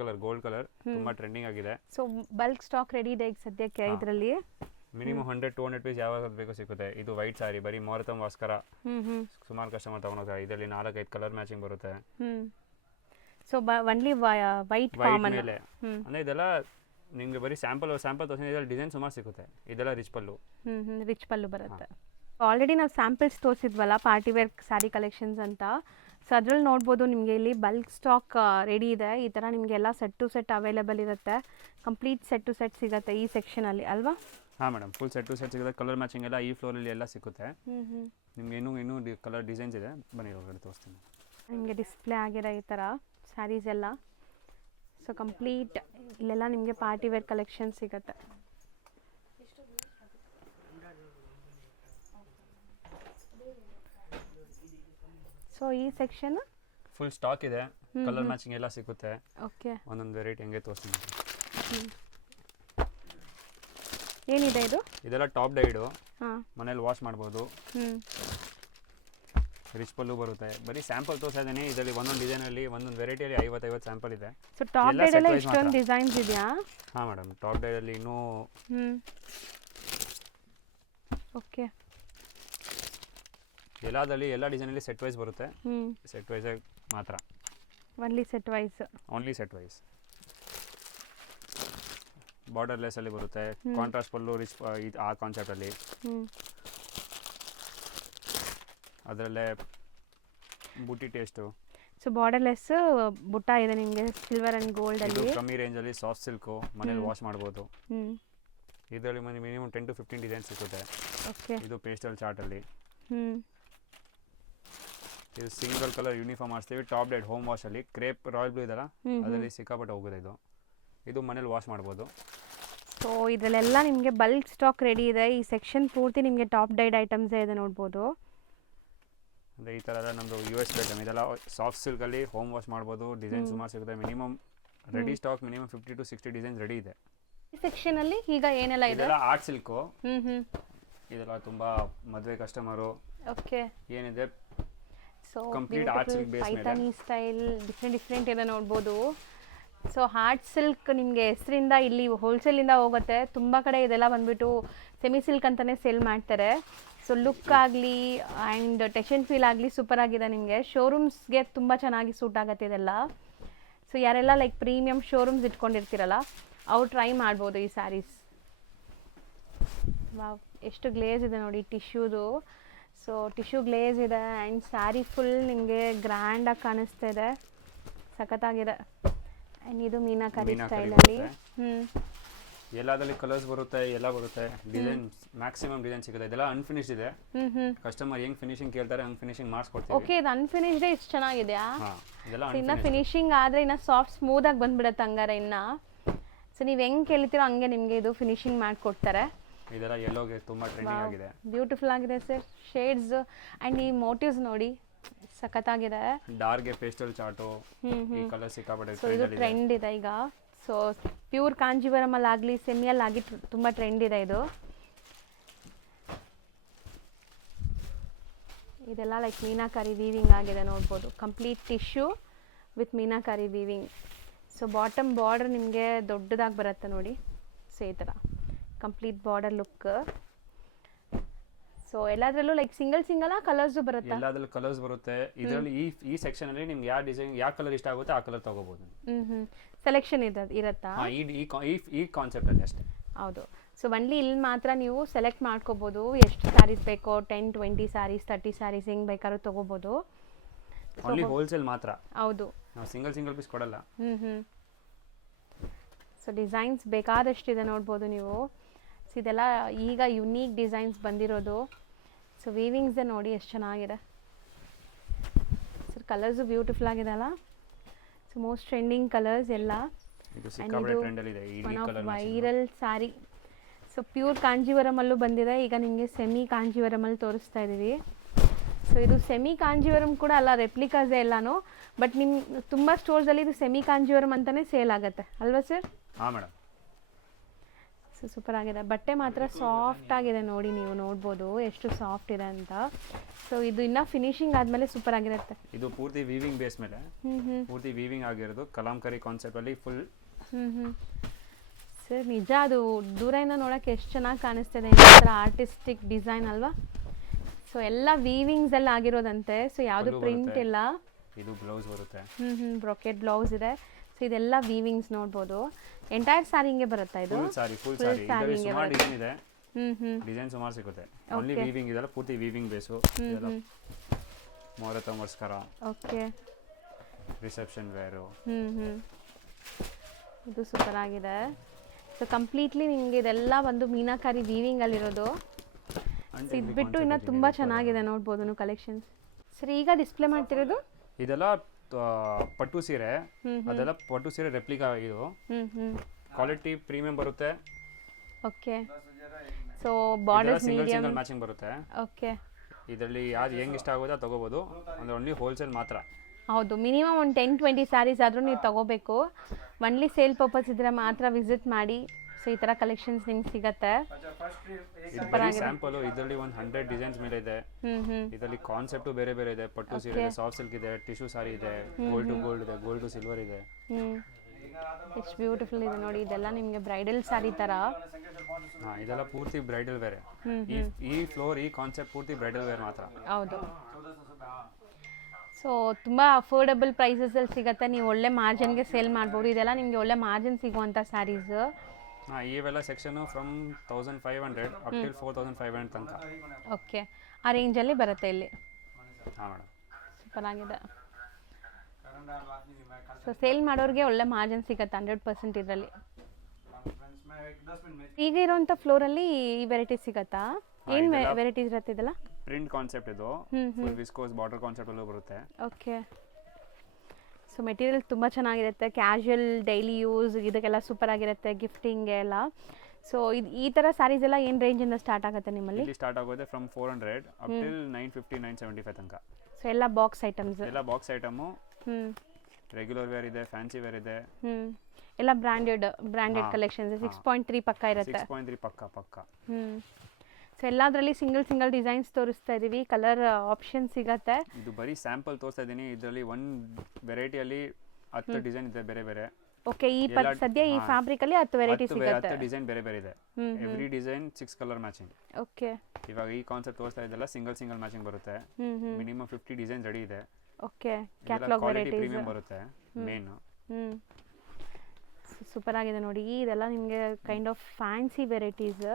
ಕಲರ್ ಗೋಲ್ಡ್ ಕಲರ್, ತುಂಬಾ ಟ್ರೆಂಡಿಂಗ್ ಆಗಿದೆ. ಸೊ ಬಲ್ಕ್ ಸ್ಟಾಕ್ ರೆಡಿ ಇದೆ ಈಗ ಸದ್ಯಕ್ಕೆ. ಇದರಲ್ಲಿ ಮಿನಿಮಮ್ 100-200 ಪೀಸ್ ಯಾವಾಗ ಬೇಕು ಸಿಗುತ್ತೆ. ಇದು ವೈಟ್ ಸಾರಿ, ಬರೀ ಮೊಹರತಮ್ ವಾಸ್ಕರ ಸುಮಾರು ಕಸ್ಟಮರ್ ತಗೊಂಡೋಗ್ತಾರೆ. ಇದರಲ್ಲಿ 4-5 ಕಲರ್ ಮ್ಯಾಚಿಂಗ್ ಬರುತ್ತೆ. ಸೊ ಒನ್ಲಿ ವೈಟ್ ಕಾಮನ್ ಮೇಲೆ ಅಂದ್ರೆ ಇದೆಲ್ಲ ನಿಮಗೆ ಬರೀ ಸ್ಯಾಂಪಲ್ ತೋರಿಸಿ ಇದರಲ್ಲಿ ಡಿಸೈನ್ ಸುಮಾರು ಸಿಗುತ್ತೆ. ಇದೆಲ್ಲ ರಿಚ್ ಪಲ್ಲು. ರಿಚ್ ಪಲ್ಲು ಬರುತ್ತೆ. ಆಲ್ರೆಡಿ ನಾವು ಸ್ಯಾಂಪಲ್ಸ್ ತೋರಿಸಿದ್ವಲ್ಲ ಪಾರ್ಟಿ ವೇರ್ ಸ್ಯಾರಿ ಕಲೆಕ್ಷನ್ಸ್ ಅಂತ. ಸೊ ಅದ್ರಲ್ಲಿ ನೋಡ್ಬೋದು ನಿಮಗೆ ಇಲ್ಲಿ ಬಲ್ಕ್ ಸ್ಟಾಕ್ ರೆಡಿ ಇದೆ. ಈ ಥರ ನಿಮಗೆಲ್ಲ ಸೆಟ್ ಟು ಸೆಟ್ ಅವೈಲೇಬಲ್ ಇರುತ್ತೆ. ಕಂಪ್ಲೀಟ್ ಸೆಟ್ ಟು ಸೆಟ್ ಸಿಗುತ್ತೆ ಈ ಸೆಕ್ಷನಲ್ಲಿ ಅಲ್ವಾ? ಹಾಂ madam, full set to set ಸಿಗುತ್ತೆ. ಕಲರ್ ಮ್ಯಾಚಿಂಗ್ ಎಲ್ಲ ಈ ಫ್ಲೋರಲ್ಲಿ ಎಲ್ಲ ಸಿಗುತ್ತೆ. ನಿಮ್ಗೆ ಇನ್ನೂ ಕಲರ್ ಡಿಸೈನ್ಸ್ ಇದೆ, ಬನ್ನಿ ಹೊರಗಡೆ ತೋರಿಸ್ತೀನಿ. ನಿಮಗೆ ಡಿಸ್ಪ್ಲೇ ಆಗಿರೋ ಈ ಥರ ಸ್ಯಾರೀಸ್ ಎಲ್ಲ. ಸೊ ಕಂಪ್ಲೀಟ್ ಇಲ್ಲೆಲ್ಲ ನಿಮಗೆ ಪಾರ್ಟಿ ವೇರ್ ಕಲೆಕ್ಷನ್ ಸಿಗುತ್ತೆ. ಸೊ ಈ ಸೆಕ್ಷನ್ ಫುಲ್ ಸ್ಟಾಕ್ ಇದೆ, ಕಲರ್ ಮ್ಯಾಚಿಂಗ್ ಎಲ್ಲ ಸಿಗುತ್ತೆ. ಓಕೆ, ಒಂದೊಂದು ವೆರೈಟಿ ಹಂಗೆ ತೋರಿಸ್ತೀನಿ. ಏನಿದೆ ಇದು? ಇದೆಲ್ಲ ಟಾಪ್ ಡೈಡು, ಹಾಂ, ಮನೇಲಿ ವಾಶ್ ಮಾಡ್ಬೋದು. ರಿಚ್ ಪಲ್ಲು ಬರುತ್ತೆ. ಬರೀ ಸ್ಯಾಂಪಲ್ ತೋರಿಸ್ತಾ ಇದ್ದೀನಿ. ಇದರಲ್ಲಿ ಒಂದೊಂದು ಡಿಸೈನಲ್ಲಿ ಒಂದೊಂದು ವೆರೈಟಿಯಲ್ಲಿ 50 ಸ್ಯಾಂಪಲ್ ಇದೆ. ಸೊ ಟಾಪ್ ಡೈಡಲ್ಲಿ ಇಷ್ಟೊಂದು ಡಿಸೈನ್ಸ್ ಇದೆಯಾ? ಹಾಂ ಮೇಡಮ್, ಟಾಪ್ ಡೈಡಲ್ಲಿ ಇನ್ನೂ ಓಕೆ, ಎಲ್ಲದಲ್ಲಿ ಎಲ್ಲ ಡಿಸೈನಲ್ಲಿ ಸೆಟ್ ವೈಸ್ ಬರುತ್ತೆ. ಸೆಟ್ ವೈಸ್ ಮಾತ್ರ, ಓನ್ಲಿ ಸೆಟ್ ವೈಸ್. ಬಾರ್ಡರ್ಲೆಸ್ ಅಲ್ಲಿ ಬರುತ್ತೆ. ಕಾಂಟ್ರಾಸ್ಟ್ ಪಲ್ಲು ರಿಚ್ ಆ ಕಾನ್ಸೆಪ್ಟಲ್ಲಿ. ಅದರಲ್ಲೇ ಬುಟ್ಟಿ ಟೇಸ್ಟು. ಸೊ ಬಾರ್ಡರ್ಲೆಸ್ ಬುಟ್ಟ ಇದೆ ನಿಮಗೆ ಸಿಲ್ವರ್ ಆ್ಯಂಡ್ ಗೋಲ್ಡಲ್ಲಿ. ಕಮ್ಮಿ ರೇಂಜಲ್ಲಿ ಸಾಫ್ಟ್ ಸಿಲ್ಕು, ಮನೇಲಿ ವಾಶ್ ಮಾಡ್ಬೋದು. ಇದರಲ್ಲಿ ಮಿನಿಮಮ್ 10 to 15 ಡಿಸೈನ್ ಸಿಗುತ್ತೆ. ಓಕೆ, ಇದು ಪೇಸ್ಟಲ್ ಚಾರ್ಟಲ್ಲಿ. ಇದು ಸಿಂಗಲ್ ಕಲರ್ ಯೂನಿಫಾರ್ಮ್ ಮಾಡಿಸ್ತೀವಿ. ಟಾಪ್ ಡೈಡ್ ಹೋಮ್ ವಾಶಲ್ಲಿ ಕ್ರೇಪ್ ರಾಯಲ್ ಬ್ಲೂ ಇದಲ್ಲ, ಅದರಲ್ಲಿ ಸಿಕ್ಕಾಪಟ್ಟೆ ಹೋಗುತ್ತೆ. ಇದು ಮನೇಲಿ ವಾಶ್ ಮಾಡ್ಬೋದು. ಸೊ ಇದರಲ್ಲೆಲ್ಲ ನಿಮಗೆ ಬಲ್ಕ್ ಸ್ಟಾಕ್ ರೆಡಿ ಇದೆ. ಈ ಸೆಕ್ಷನ್ ಪೂರ್ತಿ ನಿಮಗೆ ಟಾಪ್ ಡೈಡ್ ಐಟಮ್ಸೇ ಇದೆ ನೋಡ್ಬೋದು. ಅಂದರೆ ಈ ಥರ ಎಲ್ಲ ನಮ್ಮದು US ಐಟಮ್ ಇದೆಲ್ಲ ಸಾಫ್ಟ್ ಸಿಲ್ಕಲ್ಲಿ ಹೋಮ್ ವಾಶ್ ಮಾಡ್ಬೋದು. ಡಿಸೈನ್ ಸುಮಾರು ಸಿಗುತ್ತೆ. Minimum ready stock minimum 50 to 60 designs ready ಇದೆ. ಈ ಸೆಕ್ಷನಲ್ಲಿ ಈಗ ಏನೆಲ್ಲ ಇದೆ? ಇದೆಲ್ಲ ಆರ್ಟ್ ಸಿಲ್ಕು. ಇದೆಲ್ಲ ತುಂಬ ಮದುವೆ ಕಸ್ಟಮರು. ಓಕೆ, ಏನಿದೆ so complete art silk base ಮೇಲೆ ಪೈಥಾನಿ ಸ್ಟೈಲ್ ಡಿಫ್ರೆಂಟ್ ಇದೆ ನೋಡ್ಬೋದು. ಸೊ ಹಾರ್ಟ್ ಸಿಲ್ಕ್ ನಿಮಗೆ ಹೆಸರಿಂದ ಇಲ್ಲಿ ಹೋಲ್ಸೇಲಿಂದ ಹೋಗುತ್ತೆ. ತುಂಬ ಕಡೆ ಇದೆಲ್ಲ ಬಂದುಬಿಟ್ಟು ಸೆಮಿ ಸಿಲ್ಕ್ ಅಂತಲೇ ಸೇಲ್ ಮಾಡ್ತಾರೆ. ಸೊ ಲುಕ್ ಆಗಲಿ ಆ್ಯಂಡ್ ಟೆನ್ಷನ್ ಫೀಲ್ ಆಗಲಿ ಸೂಪರ್ ಆಗಿದೆ. ನಿಮಗೆ ಶೋರೂಮ್ಸ್ಗೆ ತುಂಬ ಚೆನ್ನಾಗಿ ಸೂಟ್ ಆಗುತ್ತೆ ಇದೆಲ್ಲ. ಸೊ ಯಾರೆಲ್ಲ ಲೈಕ್ ಪ್ರೀಮಿಯಮ್ ಶೋರೂಮ್ಸ್ ಇಟ್ಕೊಂಡಿರ್ತೀರಲ್ಲ ಅವ್ರು ಟ್ರೈ ಮಾಡ್ಬೋದು ಈ ಸ್ಯಾರೀಸ್. ವಾವ್, ಎಷ್ಟು ಗ್ಲೇಸ್ ಇದೆ ನೋಡಿ ಟಿಶ್ಯೂದು. ಸೊ ಟಿಶ್ಯೂ ಗ್ಲೇಸ್ ಇದೆ ಆ್ಯಂಡ್ ಸ್ಯಾರಿ ಫುಲ್ ನಿಮಗೆ ಗ್ರ್ಯಾಂಡಾಗಿ ಕಾಣಿಸ್ತಾ ಇದೆ, ಸಖತ್ತಾಗಿದೆ. ಆ್ಯಂಡ್ ಇದು ಮೀನಾಕರಿ ಸ್ಟೈಲಲ್ಲಿ. ಎಲ್ಲದಲ್ಲಿ ಕಲರ್ಸ್ ಬರುತ್ತೆ, ಎಲ್ಲ ಬರುತ್ತೆ. ಡಿಸೈನ್ ಮ್ಯಾಕ್ಸಿಮಮ್ ಡಿಸೈನ್ ಸಿಗುತ್ತೆ. ಇದೆಲ್ಲ ಅನ್ಫಿನಿಶ್ಡ್ ಇದೆ. ಕಸ್ಟಮರ್ ಹೆಂಗ್ ಫಿನಿಶಿಂಗ್ ಕೇಳ್ತಾರೆ ಹಂಗೆ ಫಿನಿಶಿಂಗ್ ಮಾಡಿಸ್ಕೊಡ್ತೀವಿ. ಓಕೆ, ಇದು ಅನ್ಫಿನಿಶ್ಡ್ ಇಷ್ಟು ಚೆನ್ನಾಗಿದೆಯಾ? ಇದೆಲ್ಲ ಇನ್ನು ಫಿನಿಶಿಂಗ್ ಆದರೆ ಇನ್ನು ಸಾಫ್ಟ್ ಸ್ಮೂದಾಗಿ ಬಂದ್ಬಿಡುತ್ತೆ ಹಂಗಾರೆ ಇನ್ನು. ಸೊ ನೀವು ಹೆಂಗೆ ಕೇಳ್ತೀರೋ ಹಂಗೆ ನಿಮಗೆ ಇದು ಫಿನಿಶಿಂಗ್ ಮಾಡಿಕೊಡ್ತಾರೆ. ಇದೆಲ್ಲ ಯೆಲ್ಲೋಗೆ ತುಂಬ ಟ್ರೆಂಡಿಂಗ್ ಆಗಿದೆ. ಬ್ಯೂಟಿಫುಲ್ ಆಗಿದೆ ಸರ್ ಶೇಡ್ಸ್ ಆ್ಯಂಡ್ ಈ ಮೋಟಿವ್ಸ್ ನೋಡಿ ಸಖತ್ತಾಗಿದೆ. ಡಾರ್ಕ್ಗೆ ಪೇಸ್ಟಲ್ ಚಾರ್ಟು, ಈ ಕಲರ್ ಸಿಕ್ಕಾಪಟ್ಟೆ ಸೊ ಇದು ಟ್ರೆಂಡ್ ಇದೆ ಈಗ. ಸೊ ಪ್ಯೂರ್ ಕಾಂಜೀವರಮಲ್ಲಿ ಆಗಲಿ ಸೆಮಿಯಲ್ಲಿ ಆಗಿ ತುಂಬ ಟ್ರೆಂಡ್ ಇದೆ ಇದು. ಇದೆಲ್ಲ ಲೈಕ್ ಮೀನಾಕರಿ ವೀವಿಂಗ್ ಆಗಿದೆ ನೋಡ್ಬೋದು. Complete tissue with meenakari weaving. So bottom border ನಿಮಗೆ ದೊಡ್ಡದಾಗಿ ಬರುತ್ತೆ ನೋಡಿ. ಸೊ ಈ ಥರ ಕಂಪ್ಲೀಟ್ ಬಾರ್ಡರ್ ಲುಕ್. ಸೊ ಎಲ್ಲದರಲ್ಲೂ ಲೈಕ್ ಸಿಂಗಲ್ ಕಲರ್ಸ್ ಬರುತ್ತೆ. ಎಲ್ಲದರಲ್ಲೂ ಕಲರ್ಸ್ ಬರುತ್ತೆ. ಇದರಲ್ಲಿ ಈ ಸೆಕ್ಷನ್ ಅಲ್ಲಿ ನಿಮ್ಗೆ ಯಾವ ಡಿಸೈನ್ ಯಾವ ಕಲರ್ ಇಷ್ಟ ಆಗುತ್ತೆ ಆ ಕಲರ್ ತಗೋಬಹುದು. ಸೆಲೆಕ್ಷನ್ ಇರುತ್ತಾ? ಈ ಕಾನ್ಸೆಪ್ಟ್ ಅಲ್ಲಿ ಅಷ್ಟೇ. ಹೌದು. ಸೊ ಒನ್ಲಿ ಇಲ್ಲಿ ಮಾತ್ರ ನೀವು ಸೆಲೆಕ್ಟ್ ಮಾಡ್ಕೋಬಹುದು ಎಷ್ಟು ಸ್ಯಾರೀಸ್ ಬೇಕೋ. 10, 20 ಸ್ಯಾರೀಸ್, 30 ಸ್ಯಾರೀಸ್ ಹೆಂಗ್ ಬೇಕಾದ್ರೂ ತಗೋಬಹುದು. ಓನ್ಲಿ ಹೋಲ್ಸೇಲ್ ಮಾತ್ರ. ಹೌದು, ನಾವು ಸಿಂಗಲ್ ಪೀಸ್ ಕೊಡಲ್ಲ. ಸೊ ಡಿಸೈನ್ಸ್ ಬೇಕಾದಷ್ಟಿದೆ ನೋಡ್ಬೋದು ನೀವು. ಸೊ ಇದೆಲ್ಲ ಈಗ ಯುನೀಕ್ ಡಿಸೈನ್ಸ್ ಬಂದಿರೋದು. ಸೊ ವೀವಿಂಗ್ಸೇ ನೋಡಿ ಎಷ್ಟು ಚೆನ್ನಾಗಿದೆ ಸರ್. ಕಲರ್ಸು ಬ್ಯೂಟಿಫುಲ್ ಆಗಿದೆ ಅಲ್ಲ. ಸೊ ಮೋಸ್ಟ್ ಟ್ರೆಂಡಿಂಗ್ ಕಲರ್ಸ್ ಎಲ್ಲ. ವೈರಲ್ ಸ್ಯಾರಿ. ಸೊ ಪ್ಯೂರ್ ಕಾಂಜೀವರಮಲ್ಲೂ ಬಂದಿದೆ. ಈಗ ನಿಮಗೆ ಸೆಮಿ ಕಾಂಜೀವರಮಲ್ಲಿ ತೋರಿಸ್ತಾ ಇದ್ದೀವಿ. ಸೊ ಇದು ಸೆಮಿ ಕಾಂಜೀವರಮ್ ಕೂಡ ಅಲ್ಲ, ರೆಪ್ಲಿಕಾಸೇ ಎಲ್ಲಾನು. ಬಟ್ ನಿಮ್ಮ ತುಂಬ ಸ್ಟೋರ್ಸಲ್ಲಿ ಇದು ಸೆಮಿ ಕಾಂಜೀವರಮ್ ಅಂತಲೇ ಸೇಲ್ ಆಗುತ್ತೆ ಅಲ್ವಾ ಸರ್? ಹಾಂ ಮೇಡಮ್. ಸೊ ಸೂಪರ್ ಆಗಿದೆ. ಬಟ್ಟೆ ಮಾತ್ರ ಸಾಫ್ಟ್ ಆಗಿದೆ ನೋಡಿ, ನೀವು ನೋಡ್ಬೋದು ಎಷ್ಟು ಸಾಫ್ಟ್ ಇದೆ ಅಂತ. ಸೊ ಇದು ಇನ್ನೂ ಫಿನಿಶಿಂಗ್ ಆದಮೇಲೆ ಸೂಪರ್ ಆಗಿರುತ್ತೆ. ಇದು ಪೂರ್ತಿ ವೀವಿಂಗ್ ಬೇಸ್ ಮೇಲೆ ಪೂರ್ತಿ ವೀವಿಂಗ್ ಆಗಿರೋದು. ಕಲಾಂಕರಿ ಕಾನ್ಸೆಪ್ಟಲ್ಲಿ ಫುಲ್. ಸರ್ ನಿಜ ಅದು ದೂರದಿಂದ ನೋಡೋಕ್ಕೆ ಎಷ್ಟು ಚೆನ್ನಾಗಿ ಕಾಣಿಸ್ತಿದೆ. ಈ ಥರ ಆರ್ಟಿಸ್ಟಿಕ್ ಡಿಸೈನ್ ಅಲ್ವಾ? ಸೊ ಎಲ್ಲ ವೀವಿಂಗ್ಸ್ ಎಲ್ಲ ಆಗಿರೋದಂತೆ. ಸೊ ಯಾವುದು ಪ್ರಿಂಟ್ ಇಲ್ಲ. ಇದು ಬ್ಲೌಸ್ ಬರುತ್ತೆ. ಬ್ರೊಕೆಟ್ ಬ್ಲೌಸ್ ಇದೆ. ಸೊ ಇದೆಲ್ಲ ವೀವಿಂಗ್ಸ್ ನೋಡ್ಬೋದು. ಎಂಟೈರ್ ಸ್ಯಾರಿ ಹಿಂಗೆ ಬರುತ್ತಾ ಇದು? ಫುಲ್ ಸ್ಯಾರಿ ಇದರಲ್ಲಿ ಸುಮಾರು ಡಿಸೈನ್ ಇದೆ. ಡಿಸೈನ್ ಸುಮಾರು ಸಿಗುತ್ತೆ. ಓನ್ಲಿ ವೀವಿಂಗ್ ಇದೆಲ್ಲ ಪೂರ್ತಿ ವೀವಿಂಗ್ ಬೇಸು. ಮುಹೂರ್ತಮಗೋಸ್ಕರ. ಓಕೆ. Reception wear. ಇದು ಸೂಪರ್ ಆಗಿದೆ. ಸೊ ಕಂಪ್ಲೀಟ್ಲಿ ನಿಮಗೆ ಇದೆಲ್ಲ ಒಂದು ಮೀನಾಕಾರಿ ವೀವಿಂಗಲ್ಲಿರೋದು. ಸೊ ಇದು ಬಿಟ್ಟು ಇನ್ನೂ ತುಂಬ ಚೆನ್ನಾಗಿದೆ ನೋಡ್ಬೋದು ಕಲೆಕ್ಷನ್ಸ್. ಸರಿ, ಈಗ ಡಿಸ್ಪ್ಲೇ ಮಾಡ್ತಿರೋದು ಇದೆಲ್ಲ ಪಟ್ಟು ಸೀರೆ, ಅದೆಲ್ಲ ಪಟ್ಟು ಸೀರೆ ರೆಪ್ಲಿಕಾ ಇದು. ಕ್ವಾಲಿಟಿ ಪ್ರೀಮಿಯಂ ಬರುತ್ತೆ. Okay. So borders single medium single matching ಬರುತ್ತೆ. ಓಕೆ. ಇದರಲ್ಲಿ ಯಾವ್ದು ಹೆಂಗೆ ಇಷ್ಟ ಆಗೋದು ಅದು ತಗೋಬೋದು. ಅಂದರೆ ಓನ್ಲಿ ಹೋಲ್ಸೇಲ್ ಮಾತ್ರ. ಹೌದು, ಮಿನಿಮಮ್ ಒಂದು 10-20 ಸ್ಯಾರೀಸ್ ಆದರೂ ನೀವು ತೊಗೋಬೇಕು. ಒನ್ಲಿ ಸೇಲ್ ಪರ್ಪಸ್ ಇದ್ದರೆ ಮಾತ್ರ ವಿಸಿಟ್ ಮಾಡಿ. ಸೊ ಈ ಥರ ಕಲೆಕ್ಷನ್ಸ್ ನಿಮ್ಗೆ ಸಿಗತ್ತೆ. ಸ್ಯಾಂಪಲ್ ಇದರಲ್ಲಿ ಒಂದು 100 ಡಿಸೈನ್ಸ್ ಮೇಲೆ ಇದೆ. ಇದರಲ್ಲಿ ಕಾನ್ಸೆಪ್ಟು ಬೇರೆ ಬೇರೆ ಇದೆ. ಪಟ್ಟು ಸೀರೆ ಇದೆ, ಸಾಫ್ಟ್ ಸಿಲ್ಕ್ ಇದೆ, ಟಿಶ್ಯೂ ಸಾರಿ ಇದೆ, ಗೋಲ್ಡ್ ಟು ಗೋಲ್ಡ್ ಇದೆ, ಗೋಲ್ಡ್ ಟು ಸಿಲ್ವರ್ ಇದೆ. ಎಷ್ಟು ಬ್ಯೂಟಿಫುಲ್ ಇದೆ ನೋಡಿ. ಇದೆಲ್ಲ ನಿಮಗೆ ಬ್ರೈಡಲ್ ಸ್ಯಾರಿ ಥರ. ಹಾಂ, ಇದೆಲ್ಲ ಪೂರ್ತಿ ಬ್ರೈಡಲ್ ವೇರ್. ಈ ಫ್ಲೋರ್, ಈ ಕಾನ್ಸೆಪ್ಟ್ ಪೂರ್ತಿ ಬ್ರೈಡಲ್ ವೇರ್ ಮಾತ್ರ. ಹೌದು. ಸೊ ತುಂಬ ಅಫೋರ್ಡಬಲ್ ಪ್ರೈಸಸಲ್ಲಿ ಸಿಗುತ್ತೆ. ನೀವು ಒಳ್ಳೆ ಮಾರ್ಜಿನ್ಗೆ ಸೇಲ್ ಮಾಡ್ಬೋದು. ಇದೆಲ್ಲ ನಿಮಗೆ ಒಳ್ಳೆ ಮಾರ್ಜಿನ್ ಸಿಗುವಂಥ ಸ್ಯಾರೀಸ್. ಹಾಂ, ಇವೆಲ್ಲ ಸೆಕ್ಷನು ಫ್ರಮ್ 1500 ಅಪ್ ಟಿಲ್ 4500 ತನಕ. ಓಕೆ, ಆ ರೇಂಜಲ್ಲಿ ಬರುತ್ತೆ ಇಲ್ಲಿ. ಹಾಂ ಮೇಡಮ್, ಸೂಪರ್ ಆಗಿದೆ. ಸೊ ಸೇಲ್ ಮಾಡೋರಿಗೆ ಒಳ್ಳೆ ಮಾರ್ಜಿನ್ ಸಿಗುತ್ತೆ 100% ಇದರಲ್ಲಿ. ಈಗ ಇರೋಂಥ ಫ್ಲೋರಲ್ಲಿ ಈ ವೆರೈಟೀಸ್ ಸಿಗತ್ತಾ? ಏನು ವೆರೈಟೀಸ್ ಇರುತ್ತೆ ಇದೆಲ್ಲ? ಪ್ರಿಂಟ್ ಕಾನ್ಸೆಪ್ಟ್ ಇದು. ಫುಲ್ ವಿಸ್ಕೋಸ್ ಬಾರ್ಡರ್ ಕಾನ್ಸೆಪ್ಟ್ ಅಲ್ಲೂ ಬರುತ್ತೆ. ಓಕೆ. ಸೊ ಮೆಟೀರಿಯಲ್ ತುಂಬ ಚೆನ್ನಾಗಿರುತ್ತೆ. ಕ್ಯಾಶುವಲ್ ಡೈಲಿ ಯೂಸ್ ಇದಕ್ಕೆಲ್ಲ ಸೂಪರ್ ಆಗಿರುತ್ತೆ, ಗಿಫ್ಟಿಂಗ್ಗೆ ಎಲ್ಲ. ಸೊ ಇದು ಈ ಥರ ಸ್ಯಾರೀಸ್ ಎಲ್ಲ ಏನು ರೇಂಜಿಂದ ಸ್ಟಾರ್ಟ್ ಆಗುತ್ತೆ ನಿಮ್ಮಲ್ಲಿ? ಇಲ್ಲಿ ಸ್ಟಾರ್ಟ್ ಆಗೋದೆ ಫ್ರಮ್ 400 ಅಪ್ ಟಿಲ್ 950 975 ತನಕ. ಸೊ ಎಲ್ಲ ಬಾಕ್ಸ್ ಐಟಮ್ಸ್? ಎಲ್ಲ ಬಾಕ್ಸ್ ಐಟಮು. ರೆಗ್ಯುಲರ್ ವೇರ್ ಇದೆ, ಫ್ಯಾನ್ಸಿ ವೇರ್ ಇದೆ. ಎಲ್ಲ ಬ್ರ್ಯಾಂಡೆಡ್ ಕಲೆಕ್ಷನ್ಸ್. 6.3 ಪಕ್ಕ ಇರುತ್ತೆ. 6.3 ಪಕ್ಕ. ಸೊ ಎಲ್ಲದರಲ್ಲಿ ಸಿಂಗಲ್ ಡಿಸೈನ್ಸ್ ತೋರಿಸ್ತಾ ಇದೀವಿ. ಕಲರ್ ಆಪ್ಷನ್ ಸಿಗತ್ತೆ. ಇದು ಬರೀ ಸ್ಯಾಂಪಲ್ ತೋರಿಸ್ತಾ ಇದ್ದೀನಿ. ಇದರಲ್ಲಿ ಒಂದು ವೆರೈಟಿಯಲ್ಲಿ 10 ಡಿಸೈನ್ ಇದೆ ಬೇರೆ ಬೇರೆ. ಓಕೆ, ಈ ಸದ್ಯ ಈ ಫ್ಯಾಬ್ರಿಕ್ ಅಲ್ಲಿ 10 ವೆರೈಟಿ ಸಿಗುತ್ತೆ. 10 ಡಿಸೈನ್ ಬೇರೆ ಬೇರೆ ಇದೆ. Every design 6 colour matching. Okay. ಇವಾಗ ಈ ಕಾನ್ಸೆಪ್ಟ್ ತೋರಿಸ್ತಾ ಇದೆಲ್ಲ ಸಿಂಗಲ್ ಮ್ಯಾಚಿಂಗ್ ಬರುತ್ತೆ. ಮಿನಿಮಮ್ 50 ಡಿಸೈನ್ ರೆಡಿ ಇದೆ. ಓಕೆ, ಕ್ಯಾಟಲಾಗ್ ವೆರೈಟೀಸ್ ಪ್ರೀಮಿಯಂ ಬರುತ್ತೆ ಮೇನ್. ಸೂಪರ್ ಆಗಿದೆ ನೋಡಿ. ಇದೆಲ್ಲ ನಿಮಗೆ kind of fancy varieties.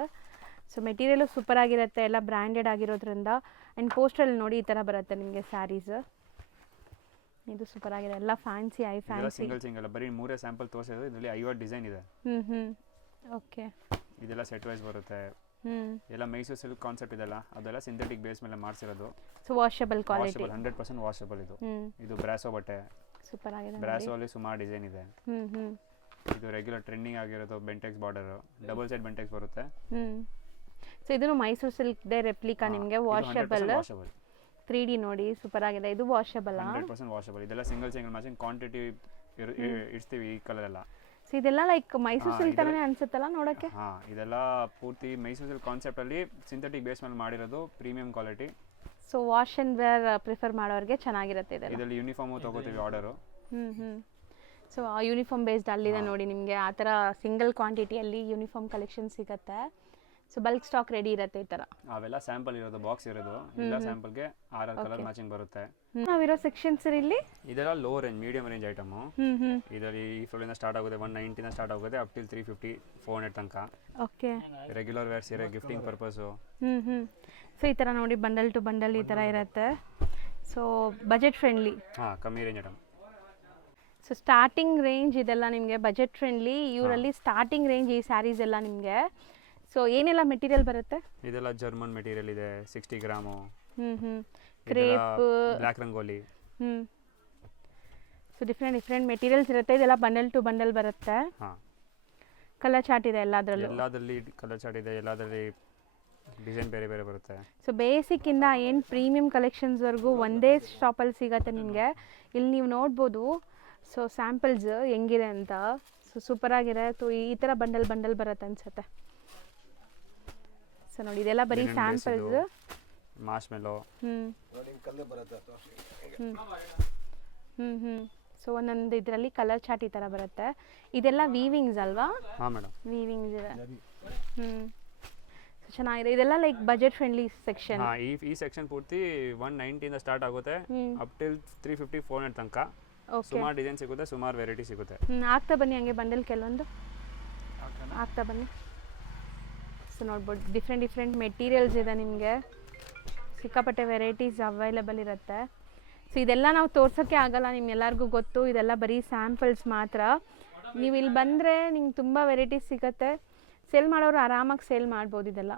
So material super ಆಗಿರುತ್ತೆ, ಎಲ್ಲ ಬ್ರ್ಯಾಂಡೆಡ್ ಆಗಿರೋದ್ರಿಂದ. ಆ್ಯಂಡ್ ಪೋಸ್ಟಲ್ಲಿ ನೋಡಿ ಈ ಥರ ಬರುತ್ತೆ ನಿಮಗೆ ಸ್ಯಾರೀಸ್. ಇದು ಸೂಪರ್ ಆಗಿದೆ, ಎಲ್ಲ ಫ್ಯಾನ್ಸಿ ಸಿಂಗಲ್ ಬರೀ 3 ಸ್ಯಾಂಪಲ್ ತೋರಿಸಿದ್ರು. ಇದರಲ್ಲಿ 50 ಡಿಸೈನ್ ಇದೆ. ಓಕೆ. ಇದೆಲ್ಲ ಸೆಟ್ ವೈಸ್ ಬರುತ್ತೆ. ಎಲ್ಲ ಮೈಸೂರು ಸಿಲ್ಕ್ ಕಾನ್ಸೆಪ್ಟ್ ಇದೆಲ್ಲ, ಅದೆಲ್ಲ ಸಿಂಥೆಟಿಕ್ ಬೇಸ್ ಮೇಲೆ ಮಾಡಿಸಿರೋದು. So washable quality, 100% washable. ಇದು ಬ್ರಾಸೋ ಬಟ್ಟೆ. ಸೂಪರ್ ಆಗಿದೆ. ಬ್ರಾಸೋ ಅಲ್ಲಿ ಸುಮಾರು ಡಿಸೈನ್ ಇದೆ. ಇದು ರೆಗ್ಯುಲರ್ ಟ್ರೆಂಡಿಂಗ್ ಆಗಿರೋದು Bentex border, double side Bentex ಬರುತ್ತೆ. ಸೊ ಇದನ್ನು ಮೈಸೂರು ಸಿಲ್ಕ್ ದೇ ರೆಪ್ಲಿಕಾ ನಿಮಗೆ ವಾಷಬಲ್ 3D ನೋಡಿ, ಸೂಪರ್ ಆಗಿದೆ. ಇದು ವಾಷಬಲ್ 100% ವಾಷಬಲ್. ಇದೆಲ್ಲ ಸಿಂಗಲ್ ಮ್ಯಾಚಿಂಗ್ ಕ್ವಾಂಟಿಟಿ ಇಡ್ತೀವಿ ಈ ಕಲರ್ ಎಲ್ಲ. ಸೊ ಇದೆಲ್ಲ ಲೈಕ್ ಮೈಸೂರು ಸಿಲ್ಕ್ ತರನೇ ಅನ್ಸುತ್ತಲ್ಲ ನೋಡಕ್ಕೆ? ಹಾಂ, ಇದೆಲ್ಲ ಪೂರ್ತಿ ಮೈಸೂರು ಸಿಲ್ಕ್ ಕಾನ್ಸೆಪ್ಟ್ ಅಲ್ಲಿ ಸಿಂಥೆಟಿಕ್ ಬೇಸ್ ಮೇಲೆ ಮಾಡಿರೋದು, premium quality. So wash and wear prefer ಮಾಡೋರಿಗೆ ಚೆನ್ನಾಗಿರುತ್ತೆ ಇದೆಲ್ಲ. ಇದರಲ್ಲಿ ಯೂನಿಫಾರ್ಮ್ ತಗೋತೀವಿ ಆರ್ಡರು. ಸೊ ಆ ಯೂನಿಫಾರ್ಮ್ ಬೇಸ್ಡ್ ಅಲ್ಲಿದೆ ನೋಡಿ ನಿಮಗೆ. ಆ ಥರ ಸಿಂಗಲ್ ಕ್ವಾಂಟಿಟಿಯಲ್ಲಿ ಯೂನಿಫಾರ್ಮ್ ಕಲೆಕ್ಷನ್ ಸಿಗುತ್ತೆ. ಸೊ ಬಲ್ಕ್ ಸ್ಟಾಕ್ ರೆಡಿ ಇರುತ್ತೆ ಈ ಥರ. ಅವೆಲ್ಲ ಸ್ಯಾಂಪಲ್ ಇರೋದು, ಬಾಕ್ಸ್ ಇರೋದು. ಎಲ್ಲ ಸ್ಯಾಂಪಲ್ಗೆ 6 ಕಲರ್ ಮ್ಯಾಚಿಂಗ್ ಬರುತ್ತೆ. ನಾವಿರೋ ಸೆಕ್ಷನ್ಸ್ ಇಲ್ಲಿ ಇದೆಲ್ಲ low range, medium range item. ಇದರಲ್ಲಿ ಈ ಫ್ಲೋರಿಂದ ಸ್ಟಾರ್ಟ್ ಆಗುತ್ತೆ 190 ಸ್ಟಾರ್ಟ್ ಆಗುತ್ತೆ ಅಪ್ ಟಿಲ್ 350 400 ತನಕ. ಓಕೆ. ರೆಗ್ಯುಲರ್ ವೇರ್ ಸೀರೆ, ಗಿಫ್ಟಿಂಗ್ ಪರ್ಪಸು. ಸೊ ಈ ಥರ ನೋಡಿ ಬಂಡಲ್ ಟು ಬಂಡಲ್ ಈ ಥರ ಇರುತ್ತೆ. So budget friendly. ಹಾಂ, ಕಮ್ಮಿ range item. So starting range ಇದೆಲ್ಲ ನಿಮಗೆ ಬಜೆಟ್ ಫ್ರೆಂಡ್ಲಿ. ಇವರಲ್ಲಿ ಸ್ಟಾರ್ಟಿಂಗ್ ರೇಂಜ್ ಈ ಸ್ಯಾರೀಸ್ ಎಲ್ಲ ನಿಮಗೆ. ಸೊ ಏನೆಲ್ಲ ಮೆಟೀರಿಯಲ್ ಬರುತ್ತೆ? ಇದೆಲ್ಲ ಜರ್ಮನ್ ಮೆಟೀರಿಯಲ್ ಇದೆ, 60 gram. Crepe, black rangoli. So different materials ಇರುತ್ತೆ. ಇದೆಲ್ಲ ಬಂಡಲ್ ಟು ಬಂಡಲ್ ಬರುತ್ತೆ. ಕಲರ್ ಚಾರ್ಟ್ ಇದೆ ಎಲ್ಲದರಲ್ಲಿ ಕಲರ್ ಚಾರ್ಟ್ ಇದೆ. ಎಲ್ಲದರಲ್ಲಿ ಡಿಸೈನ್ ಬೇರೆ ಬೇರೆ ಬರುತ್ತೆ. ಸೊ ಬೇಸಿಕ್ಕಿಂದ ಏನು ಪ್ರೀಮಿಯಂ ಕಲೆಕ್ಷನ್ಸ್ವರೆಗೂ ಒಂದೇ ಶಾಪಲ್ಲಿ ಸಿಗುತ್ತೆ ನಿಮಗೆ. ಇಲ್ಲಿ ನೀವು ನೋಡ್ಬೋದು. ಸೊ ಸ್ಯಾಂಪಲ್ಸ್ ಹೆಂಗಿದೆ ಅಂತ. ಸೊ ಸೂಪರ್ ಆಗಿದೆ. ಸೊ ಈ ಥರ ಬಂಡಲ್ ಬರುತ್ತೆ ಅನ್ಸುತ್ತೆ. ಸೊ ನೋಡಿ ಇದೆಲ್ಲ ಬರೀ ಸ್ಯಾಂಪಲ್ಸ್. ಮಾರ್ಶ್ಮೆಲೋ. ಸೊ ಒಂದೊಂದು ಇದರಲ್ಲಿ ಕಲರ್ ಚಾರ್ಟ್ ಈ ಥರ ಬರುತ್ತೆ. ಇದೆಲ್ಲ ವೀವಿಂಗ್ಸ್ ಅಲ್ವಾ? ಹಾಂ ಮೇಡಮ್, ವೀವಿಂಗ್ಸ್ ಇದೆ. ಚೆನ್ನಾಗಿದೆ. ಇದೆಲ್ಲ ಲೈಕ್ ಬಜೆಟ್ ಫ್ರೆಂಡ್ಲಿ ಸೆಕ್ಷನ್. ಹಾಂ, ಈ ಸೆಕ್ಷನ್ ಪೂರ್ತಿ 190 ಸ್ಟಾರ್ಟ್ ಆಗುತ್ತೆ ಅಪ್ ಟಿಲ್ 350 400 ತನಕ. ಸುಮಾರು ಡಿಸೈನ್ ಸಿಗುತ್ತೆ, ಸುಮಾರು ವೆರೈಟಿ ಸಿಗುತ್ತೆ. ಆಗ್ತಾ ಬನ್ನಿ ಹಂಗೆ ಬಂಡಲ್ ಕೆಲವೊಂದು ಆಗ್ತಾ ಬನ್ನಿ. ಸೊ ನೋಡ್ಬೋದು ಡಿಫ್ರೆಂಟ್ ಮೆಟೀರಿಯಲ್ಸ್ ಇದೆ ನಿಮಗೆ. ಸಿಕ್ಕಾಪಟ್ಟೆ ವೆರೈಟೀಸ್ ಅವೈಲೇಬಲ್ ಇರುತ್ತೆ. ಸೊ ಇದೆಲ್ಲ ನಾವು ತೋರ್ಸೋಕ್ಕೆ ಆಗಲ್ಲ, ನಿಮ್ಗೆಲ್ಲರಿಗೂ ಗೊತ್ತು. ಇದೆಲ್ಲ ಬರೀ ಸ್ಯಾಂಪಲ್ಸ್ ಮಾತ್ರ. ನೀವು ಇಲ್ಲಿ ಬಂದರೆ ನಿಮ್ಗೆ ತುಂಬ ವೆರೈಟೀಸ್ ಸಿಗುತ್ತೆ. ಸೇಲ್ ಮಾಡೋರು ಆರಾಮಾಗಿ ಸೇಲ್ ಮಾಡ್ಬೋದು ಇದೆಲ್ಲ.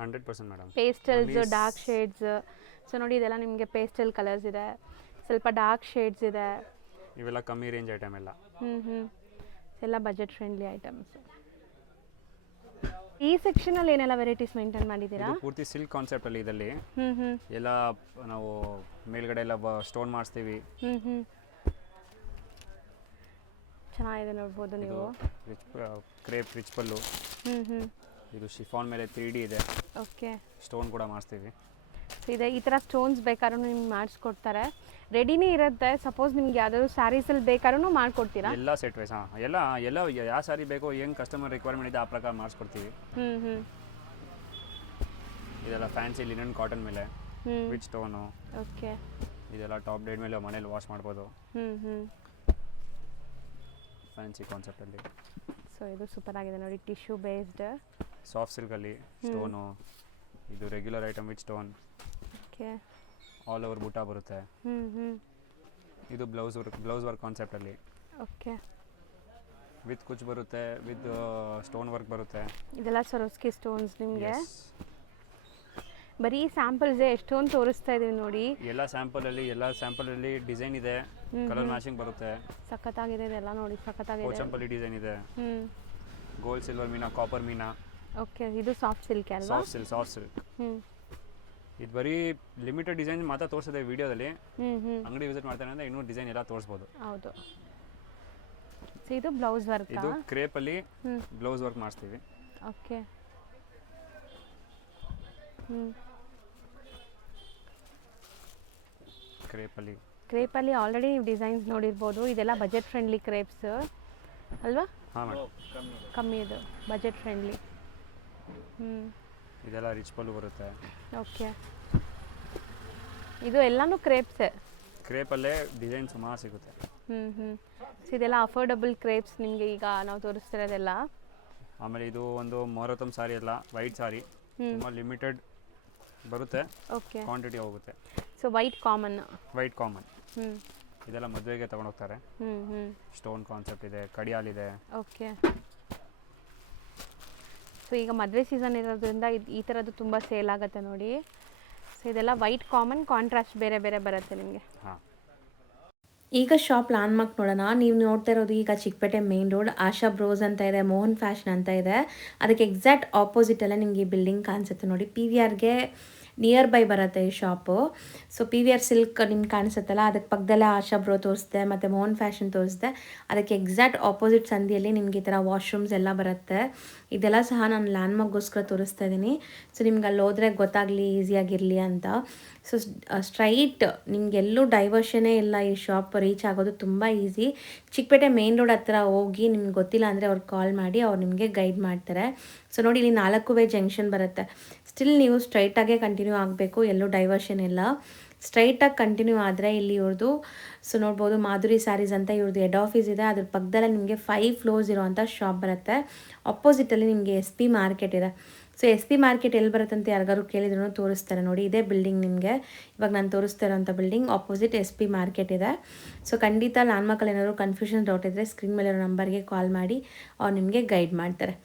100% madam. Pastels, dark shades. So ನೋಡಿ ಇದೆಲ್ಲ ನಿಮಗೆ ಪೇಸ್ಟಲ್ ಕಲರ್ಸ್ ಇದೆ, ಸ್ವಲ್ಪ ಡಾರ್ಕ್ ಶೇಡ್ಸ್ ಇದೆ. ಇವೆಲ್ಲ ಕಮ್ಮಿ ರೇಂಜ್ ಐಟಮ್ ಎಲ್ಲ. ಎಲ್ಲ ಬಜೆಟ್ ಫ್ರೆಂಡ್ಲಿ ಐಟಮ್ಸ್. ಈ ಸೆಕ್ಷನಲ್ಲಿ ಏನೆಲ್ಲ ವೆರೈಟೀಸ್ ಮೇಂಟೈನ್ ಮಾಡಿದ್ದೀರಾ? ಇದು ಪೂರ್ತಿ ಸಿಲ್ಕ್ ಕಾನ್ಸೆಪ್ಟಲ್ಲಿ ಇದರಲ್ಲಿ ಎಲ್ಲ ನಾವು ಮೇಲ್ಗಡೆ ಎಲ್ಲ ಸ್ಟೋನ್ ಮಾಡಿಸ್ತೀವಿ. ಚೆನ್ನಾಗಿದೆ ನೋಡ್ಬೋದು ನೀವು. ಕ್ರೇಪ್ ರಿಚ್ ಪಲ್ಲು. ಇದು ಶಿಫಾನ್ ಮೇಲೆ 3D ಇದೆ. ಓಕೆ. ಸ್ಟೋನ್ ಕೂಡ ಮಾಡಿಸ್ತೀವಿ. ಸೊ ಇದೆ ಈ ಥರ ಸ್ಟೋನ್ಸ್ ಬೇಕಾದ್ರೂ ನಿಮ್ಗೆ ಮಾಡಿಸ್ಕೊಡ್ತಾರೆ. ರೆಡಿನೇ ಇರುತ್ತೆ. ಸಪೋಸ್ ನಿಮ್ಗೆ ಯಾವ್ದಾದ್ರು ಸ್ಯಾರೀಸಲ್ಲಿ ಬೇಕಾದ್ರೂ ಮಾಡಿಕೊಡ್ತೀರಾ? ಎಲ್ಲ ಸೆಟ್ ವೈಸ್. ಎಲ್ಲ ಯಾವ ಸ್ಯಾರಿ ಬೇಕೋ ಏನು ಕಸ್ಟಮರ್ ರಿಕ್ವೈರ್ಮೆಂಟ್ ಇದೆ ಆ ಪ್ರಕಾರ ಮಾಡಿಸ್ಕೊಡ್ತೀವಿ. ಇದೆಲ್ಲ ಫ್ಯಾನ್ಸಿ ಲಿನನ್ ಕಾಟನ್ ಮೇಲೆ ವಿತ್ ಸ್ಟೋನು. ಓಕೆ. ಇದೆಲ್ಲ ಟಾಪ್ ಡೇಡ್ ಮೇಲೆ ಮನೇಲಿ ವಾಶ್ ಮಾಡ್ಬೋದು. ಫ್ಯಾನ್ಸಿ ಕಾನ್ಸೆಪ್ಟಲ್ಲಿ. ಸೊ ಇದು ಸೂಪರ್ ಆಗಿದೆ ನೋಡಿ, ಟಿಶ್ಯೂ ಬೇಸ್ಡ್ ಸಾಫ್ಟ್ ಸಿಲ್ಕಲ್ಲಿ ಸ್ಟೋನು. ಇದು regular item with stone. Okay. All over ಬುಟ್ಟ ಬರುತ್ತೆ. ಇದು ಬ್ಲೌಸ್ ವರ್ಕ್ ಕಾನ್ಸೆಪ್ಟಲ್ಲಿ. ಓಕೆ. ವಿತ್ ಕುಚ್ ಬರುತ್ತೆ, ವಿತ್ ಸ್ಟೋನ್ ವರ್ಕ್ ಬರುತ್ತೆ. ಇದೆಲ್ಲ ಸರೋಸ್ಕಿ ಸ್ಟೋನ್ಸ್ ನಿಮಗೆ. ಬರೀ ಸ್ಯಾಂಪಲ್ಸ್ ಎಷ್ಟೊಂದು ತೋರಿಸ್ತಾ ಇದೀವಿ ನೋಡಿ. ಎಲ್ಲ ಸ್ಯಾಂಪಲಲ್ಲಿ ಡಿಸೈನ್ ಇದೆ, ಕಲರ್ ಮ್ಯಾಚಿಂಗ್ ಬರುತ್ತೆ. ಸಖತ್ತಾಗಿದೆ ಇದೆಲ್ಲ ನೋಡಿ, ಸಖತ್ತಾಗಿದೆ. ಪೋಚಂಪಲ್ಲಿ ಡಿಸೈನ್ ಇದೆ. ಗೋಲ್ಡ್ ಸಿಲ್ವರ್ ಮೀನಾ, ಕಾಪರ್ ಮೀನಾ. ಓಕೆ. ಇದು ಸಾಫ್ಟ್ ಸಿಲ್ಕ್ ಅಲ್ವಾ? Soft silk. ಇದು ಬರೀ ಲಿಮಿಟೆಡ್ ಡಿಸೈನ್ ಮಾತ್ರ ತೋರಿಸಿದೆ ವಿಡಿಯೋದಲ್ಲಿ. ಅಂಗಡಿ ವಿಸಿಟ್ ಮಾಡ್ತಾನೆ ಅಂದ್ರೆ ಇನ್ನೂ ಡಿಸೈನ್ ಎಲ್ಲ ತೋರಿಸ್ಬೋದು. ಹೌದು. ಸೊ ಇದು ಬ್ಲೌಸ್ ವರ್ಕ್. ಇದು ಕ್ರೇಪ್ ಅಲ್ಲಿ ಬ್ಲೌಸ್ ವರ್ಕ್ ಮಾಡಿಸ್ತೀವಿ. ಓಕೆ. ಕ್ರೇಪಲ್ಲಿ ಆಲ್ರೆಡಿ ನೀವು ಡಿಸೈನ್ಸ್ ನೋಡಿರ್ಬೋದು. ಇದೆಲ್ಲ ಬಜೆಟ್ ಫ್ರೆಂಡ್ಲಿ ಕ್ರೇಪ್ಸ್ ಅಲ್ವಾ? ಹಾಂ ಮೇಡಮ್. ಕಮ್ಮಿ ಇದು ಬಜೆಟ್ ಫ್ರೆಂಡ್ಲಿ. ಇದೆಲ್ಲ ರಿಚ್ ಪಲ್ಲು ಬರುತ್ತೆ. ಓಕೆ. ಇದು ಎಲ್ಲಾನು ಕ್ರೇಪ್ಸೇ. ಕ್ರೇಪಲ್ಲೇ ಡಿಸೈನ್ ಸುಮಾರು ಸಿಗುತ್ತೆ. ಸೊ ಇದೆಲ್ಲ ಅಫೋರ್ಡಬಲ್ ಕ್ರೇಪ್ಸ್ ನಿಮಗೆ ಈಗ ನಾವು ತೋರಿಸ್ತಿರೋದೆಲ್ಲ. ಆಮೇಲೆ ಇದು ಒಂದು ಮೊರತಮ್ ಸಾರಿ ಎಲ್ಲ ವೈಟ್ ಸಾರಿ, ತುಂಬ ಲಿಮಿಟೆಡ್ ಬರುತ್ತೆ. ಓಕೆ. ಕ್ವಾಂಟಿಟಿ ಹೋಗುತ್ತೆ. So white common. ಇದೆಲ್ಲ ಮದುವೆಗೆ ತಗೊಂಡೋಗ್ತಾರೆ. ಸ್ಟೋನ್ ಕಾನ್ಸೆಪ್ಟ್ ಇದೆ, ಕಡಿಯಾಲಿದೆ. ಓಕೆ. ಸೊ ಈಗ ಮದುವೆ ಸೀಸನ್ ಇರೋದ್ರಿಂದ ಈ ಥರದ್ದು ತುಂಬ ಸೇಲ್ ಆಗುತ್ತೆ ನೋಡಿ. ಸೊ ಇದೆಲ್ಲ ವೈಟ್ ಕಾಮನ್, ಕಾಂಟ್ರಾಸ್ಟ್ ಬೇರೆ ಬೇರೆ ಬರುತ್ತೆ ನಿಮಗೆ. ಹಾಂ. ಈಗ ಶಾಪ್ ಲ್ಯಾಂಡ್ಮಾರ್ಕ್ ನೋಡೋಣ. ನೀವು ನೋಡ್ತಾ ಇರೋದು ಈಗ ಚಿಕ್ಕಪೇಟೆ ಮೇನ್ ರೋಡ್, ಆಶಾ ಬ್ರೋಸ್ ಅಂತ ಇದೆ, ಮೋಹನ್ ಫ್ಯಾಷನ್ ಅಂತ ಇದೆ. ಅದಕ್ಕೆ ಎಕ್ಸಾಕ್ಟ್ ಆಪೋಸಿಟಲ್ಲೇ ನಿಮಗೆ ಈ ಬಿಲ್ಡಿಂಗ್ ಕಾಣಿಸುತ್ತೆ ನೋಡಿ. PVRಗೆ ನಿಯರ್ ಬೈ ಬರುತ್ತೆ ಈ ಶಾಪು. ಸೊ PVR ಸಿಲ್ಕ್ ನಿಮ್ಗೆ ಕಾಣಿಸುತ್ತಲ್ಲ, ಅದಕ್ಕೆ ಪಕ್ಕದಲ್ಲೇ ಆಶಾ ಬ್ರೋ ತೋರಿಸ್ದೆ, ಮತ್ತು ಮೋಹನ್ ಫ್ಯಾಷನ್ ತೋರಿಸ್ದೆ. ಅದಕ್ಕೆ ಎಕ್ಸಾಕ್ಟ್ ಆಪೋಸಿಟ್ ಸಂದಿಯಲ್ಲಿ ನಿಮಗೆ ಈ ಥರ ವಾಶ್ರೂಮ್ಸ್ ಎಲ್ಲ ಬರುತ್ತೆ. ಇದೆಲ್ಲ ಸಹ ನಾನು ಲ್ಯಾಂಡ್ಮಾರ್ಕ್ಗೋಸ್ಕರ ತೋರಿಸ್ತಾ ಇದ್ದೀನಿ. ಸೊ ನಿಮ್ಗೆ ಅಲ್ಲಿ ಹೋದ್ರೆ ಗೊತ್ತಾಗಲಿ, ಈಸಿಯಾಗಿರಲಿ ಅಂತ. ಸೊ ಸ್ಟ್ರೈಟ್ ನಿಮಗೆಲ್ಲೂ ಡೈವರ್ಷನೇ ಇಲ್ಲ. ಈ ಶಾಪ್ ರೀಚ್ ಆಗೋದು ತುಂಬ ಈಸಿ. ಚಿಕ್ಕಪೇಟೆ ಮೇನ್ ರೋಡ್ ಹತ್ರ ಹೋಗಿ ನಿಮ್ಗೆ ಗೊತ್ತಿಲ್ಲ ಅಂದರೆ ಅವ್ರಿಗೆ ಕಾಲ್ ಮಾಡಿ ಅವ್ರು ನಿಮಗೆ ಗೈಡ್ ಮಾಡ್ತಾರೆ. ಸೊ ನೋಡಿ ಇಲ್ಲಿ 4 ವೇ ಜಂಕ್ಷನ್ ಬರುತ್ತೆ. ಸ್ಟಿಲ್ ನೀವು ಸ್ಟ್ರೈಟಾಗೇ ಕಂಟಿನ್ಯೂ ಆಗಬೇಕು, ಎಲ್ಲೂ ಡೈವರ್ಷನ್ ಇಲ್ಲ. ಸ್ಟ್ರೈಟಾಗಿ ಕಂಟಿನ್ಯೂ ಆದರೆ ಇಲ್ಲಿ ಇವ್ರದ್ದು ಸೊ ನೋಡ್ಬೋದು ಮಾಧುರಿ ಸ್ಯಾರೀಸ್ ಅಂತ ಇವ್ರದ್ದು ಹೆಡ್ ಆಫೀಸ್ ಇದೆ. ಅದ್ರ ಪಕ್ಕದಲ್ಲೇ ನಿಮಗೆ 5 ಫ್ಲೋರ್ಸ್ ಇರೋವಂಥ ಶಾಪ್ ಬರುತ್ತೆ. ಅಪೋಸಿಟಲ್ಲಿ ನಿಮಗೆ SP ಮಾರ್ಕೆಟ್ ಇದೆ. ಸೊ SP ಮಾರ್ಕೆಟ್ ಎಲ್ಲಿ ಬರುತ್ತೆ ಅಂತ ಯಾರಿಗಾರು ಕೇಳಿದ್ರು ತೋರಿಸ್ತಾರೆ ನೋಡಿ. ಇದೇ ಬಿಲ್ಡಿಂಗ್ ನಿಮಗೆ ಇವಾಗ ನಾನು ತೋರಿಸ್ತಾ ಇರೋಂಥ ಬಿಲ್ಡಿಂಗ್ ಆಪೋಸಿಟ್ SP ಮಾರ್ಕೆಟ್ ಇದೆ. ಸೊ ಖಂಡಿತ ಲ್ಯಾಂಡ್ಮಾರ್ಕಲ್ಲಿ ಏನಾದರೂ ಕನ್ಫ್ಯೂಷನ್ ಡೌಟ್ ಇದ್ದರೆ ಸ್ಕ್ರೀನ್ ಮೇಲಿರೋ ನಂಬರ್ಗೆ ಕಾಲ್ ಮಾಡಿ ಅವ್ರು ನಿಮಗೆ ಗೈಡ್ ಮಾಡ್ತಾರೆ.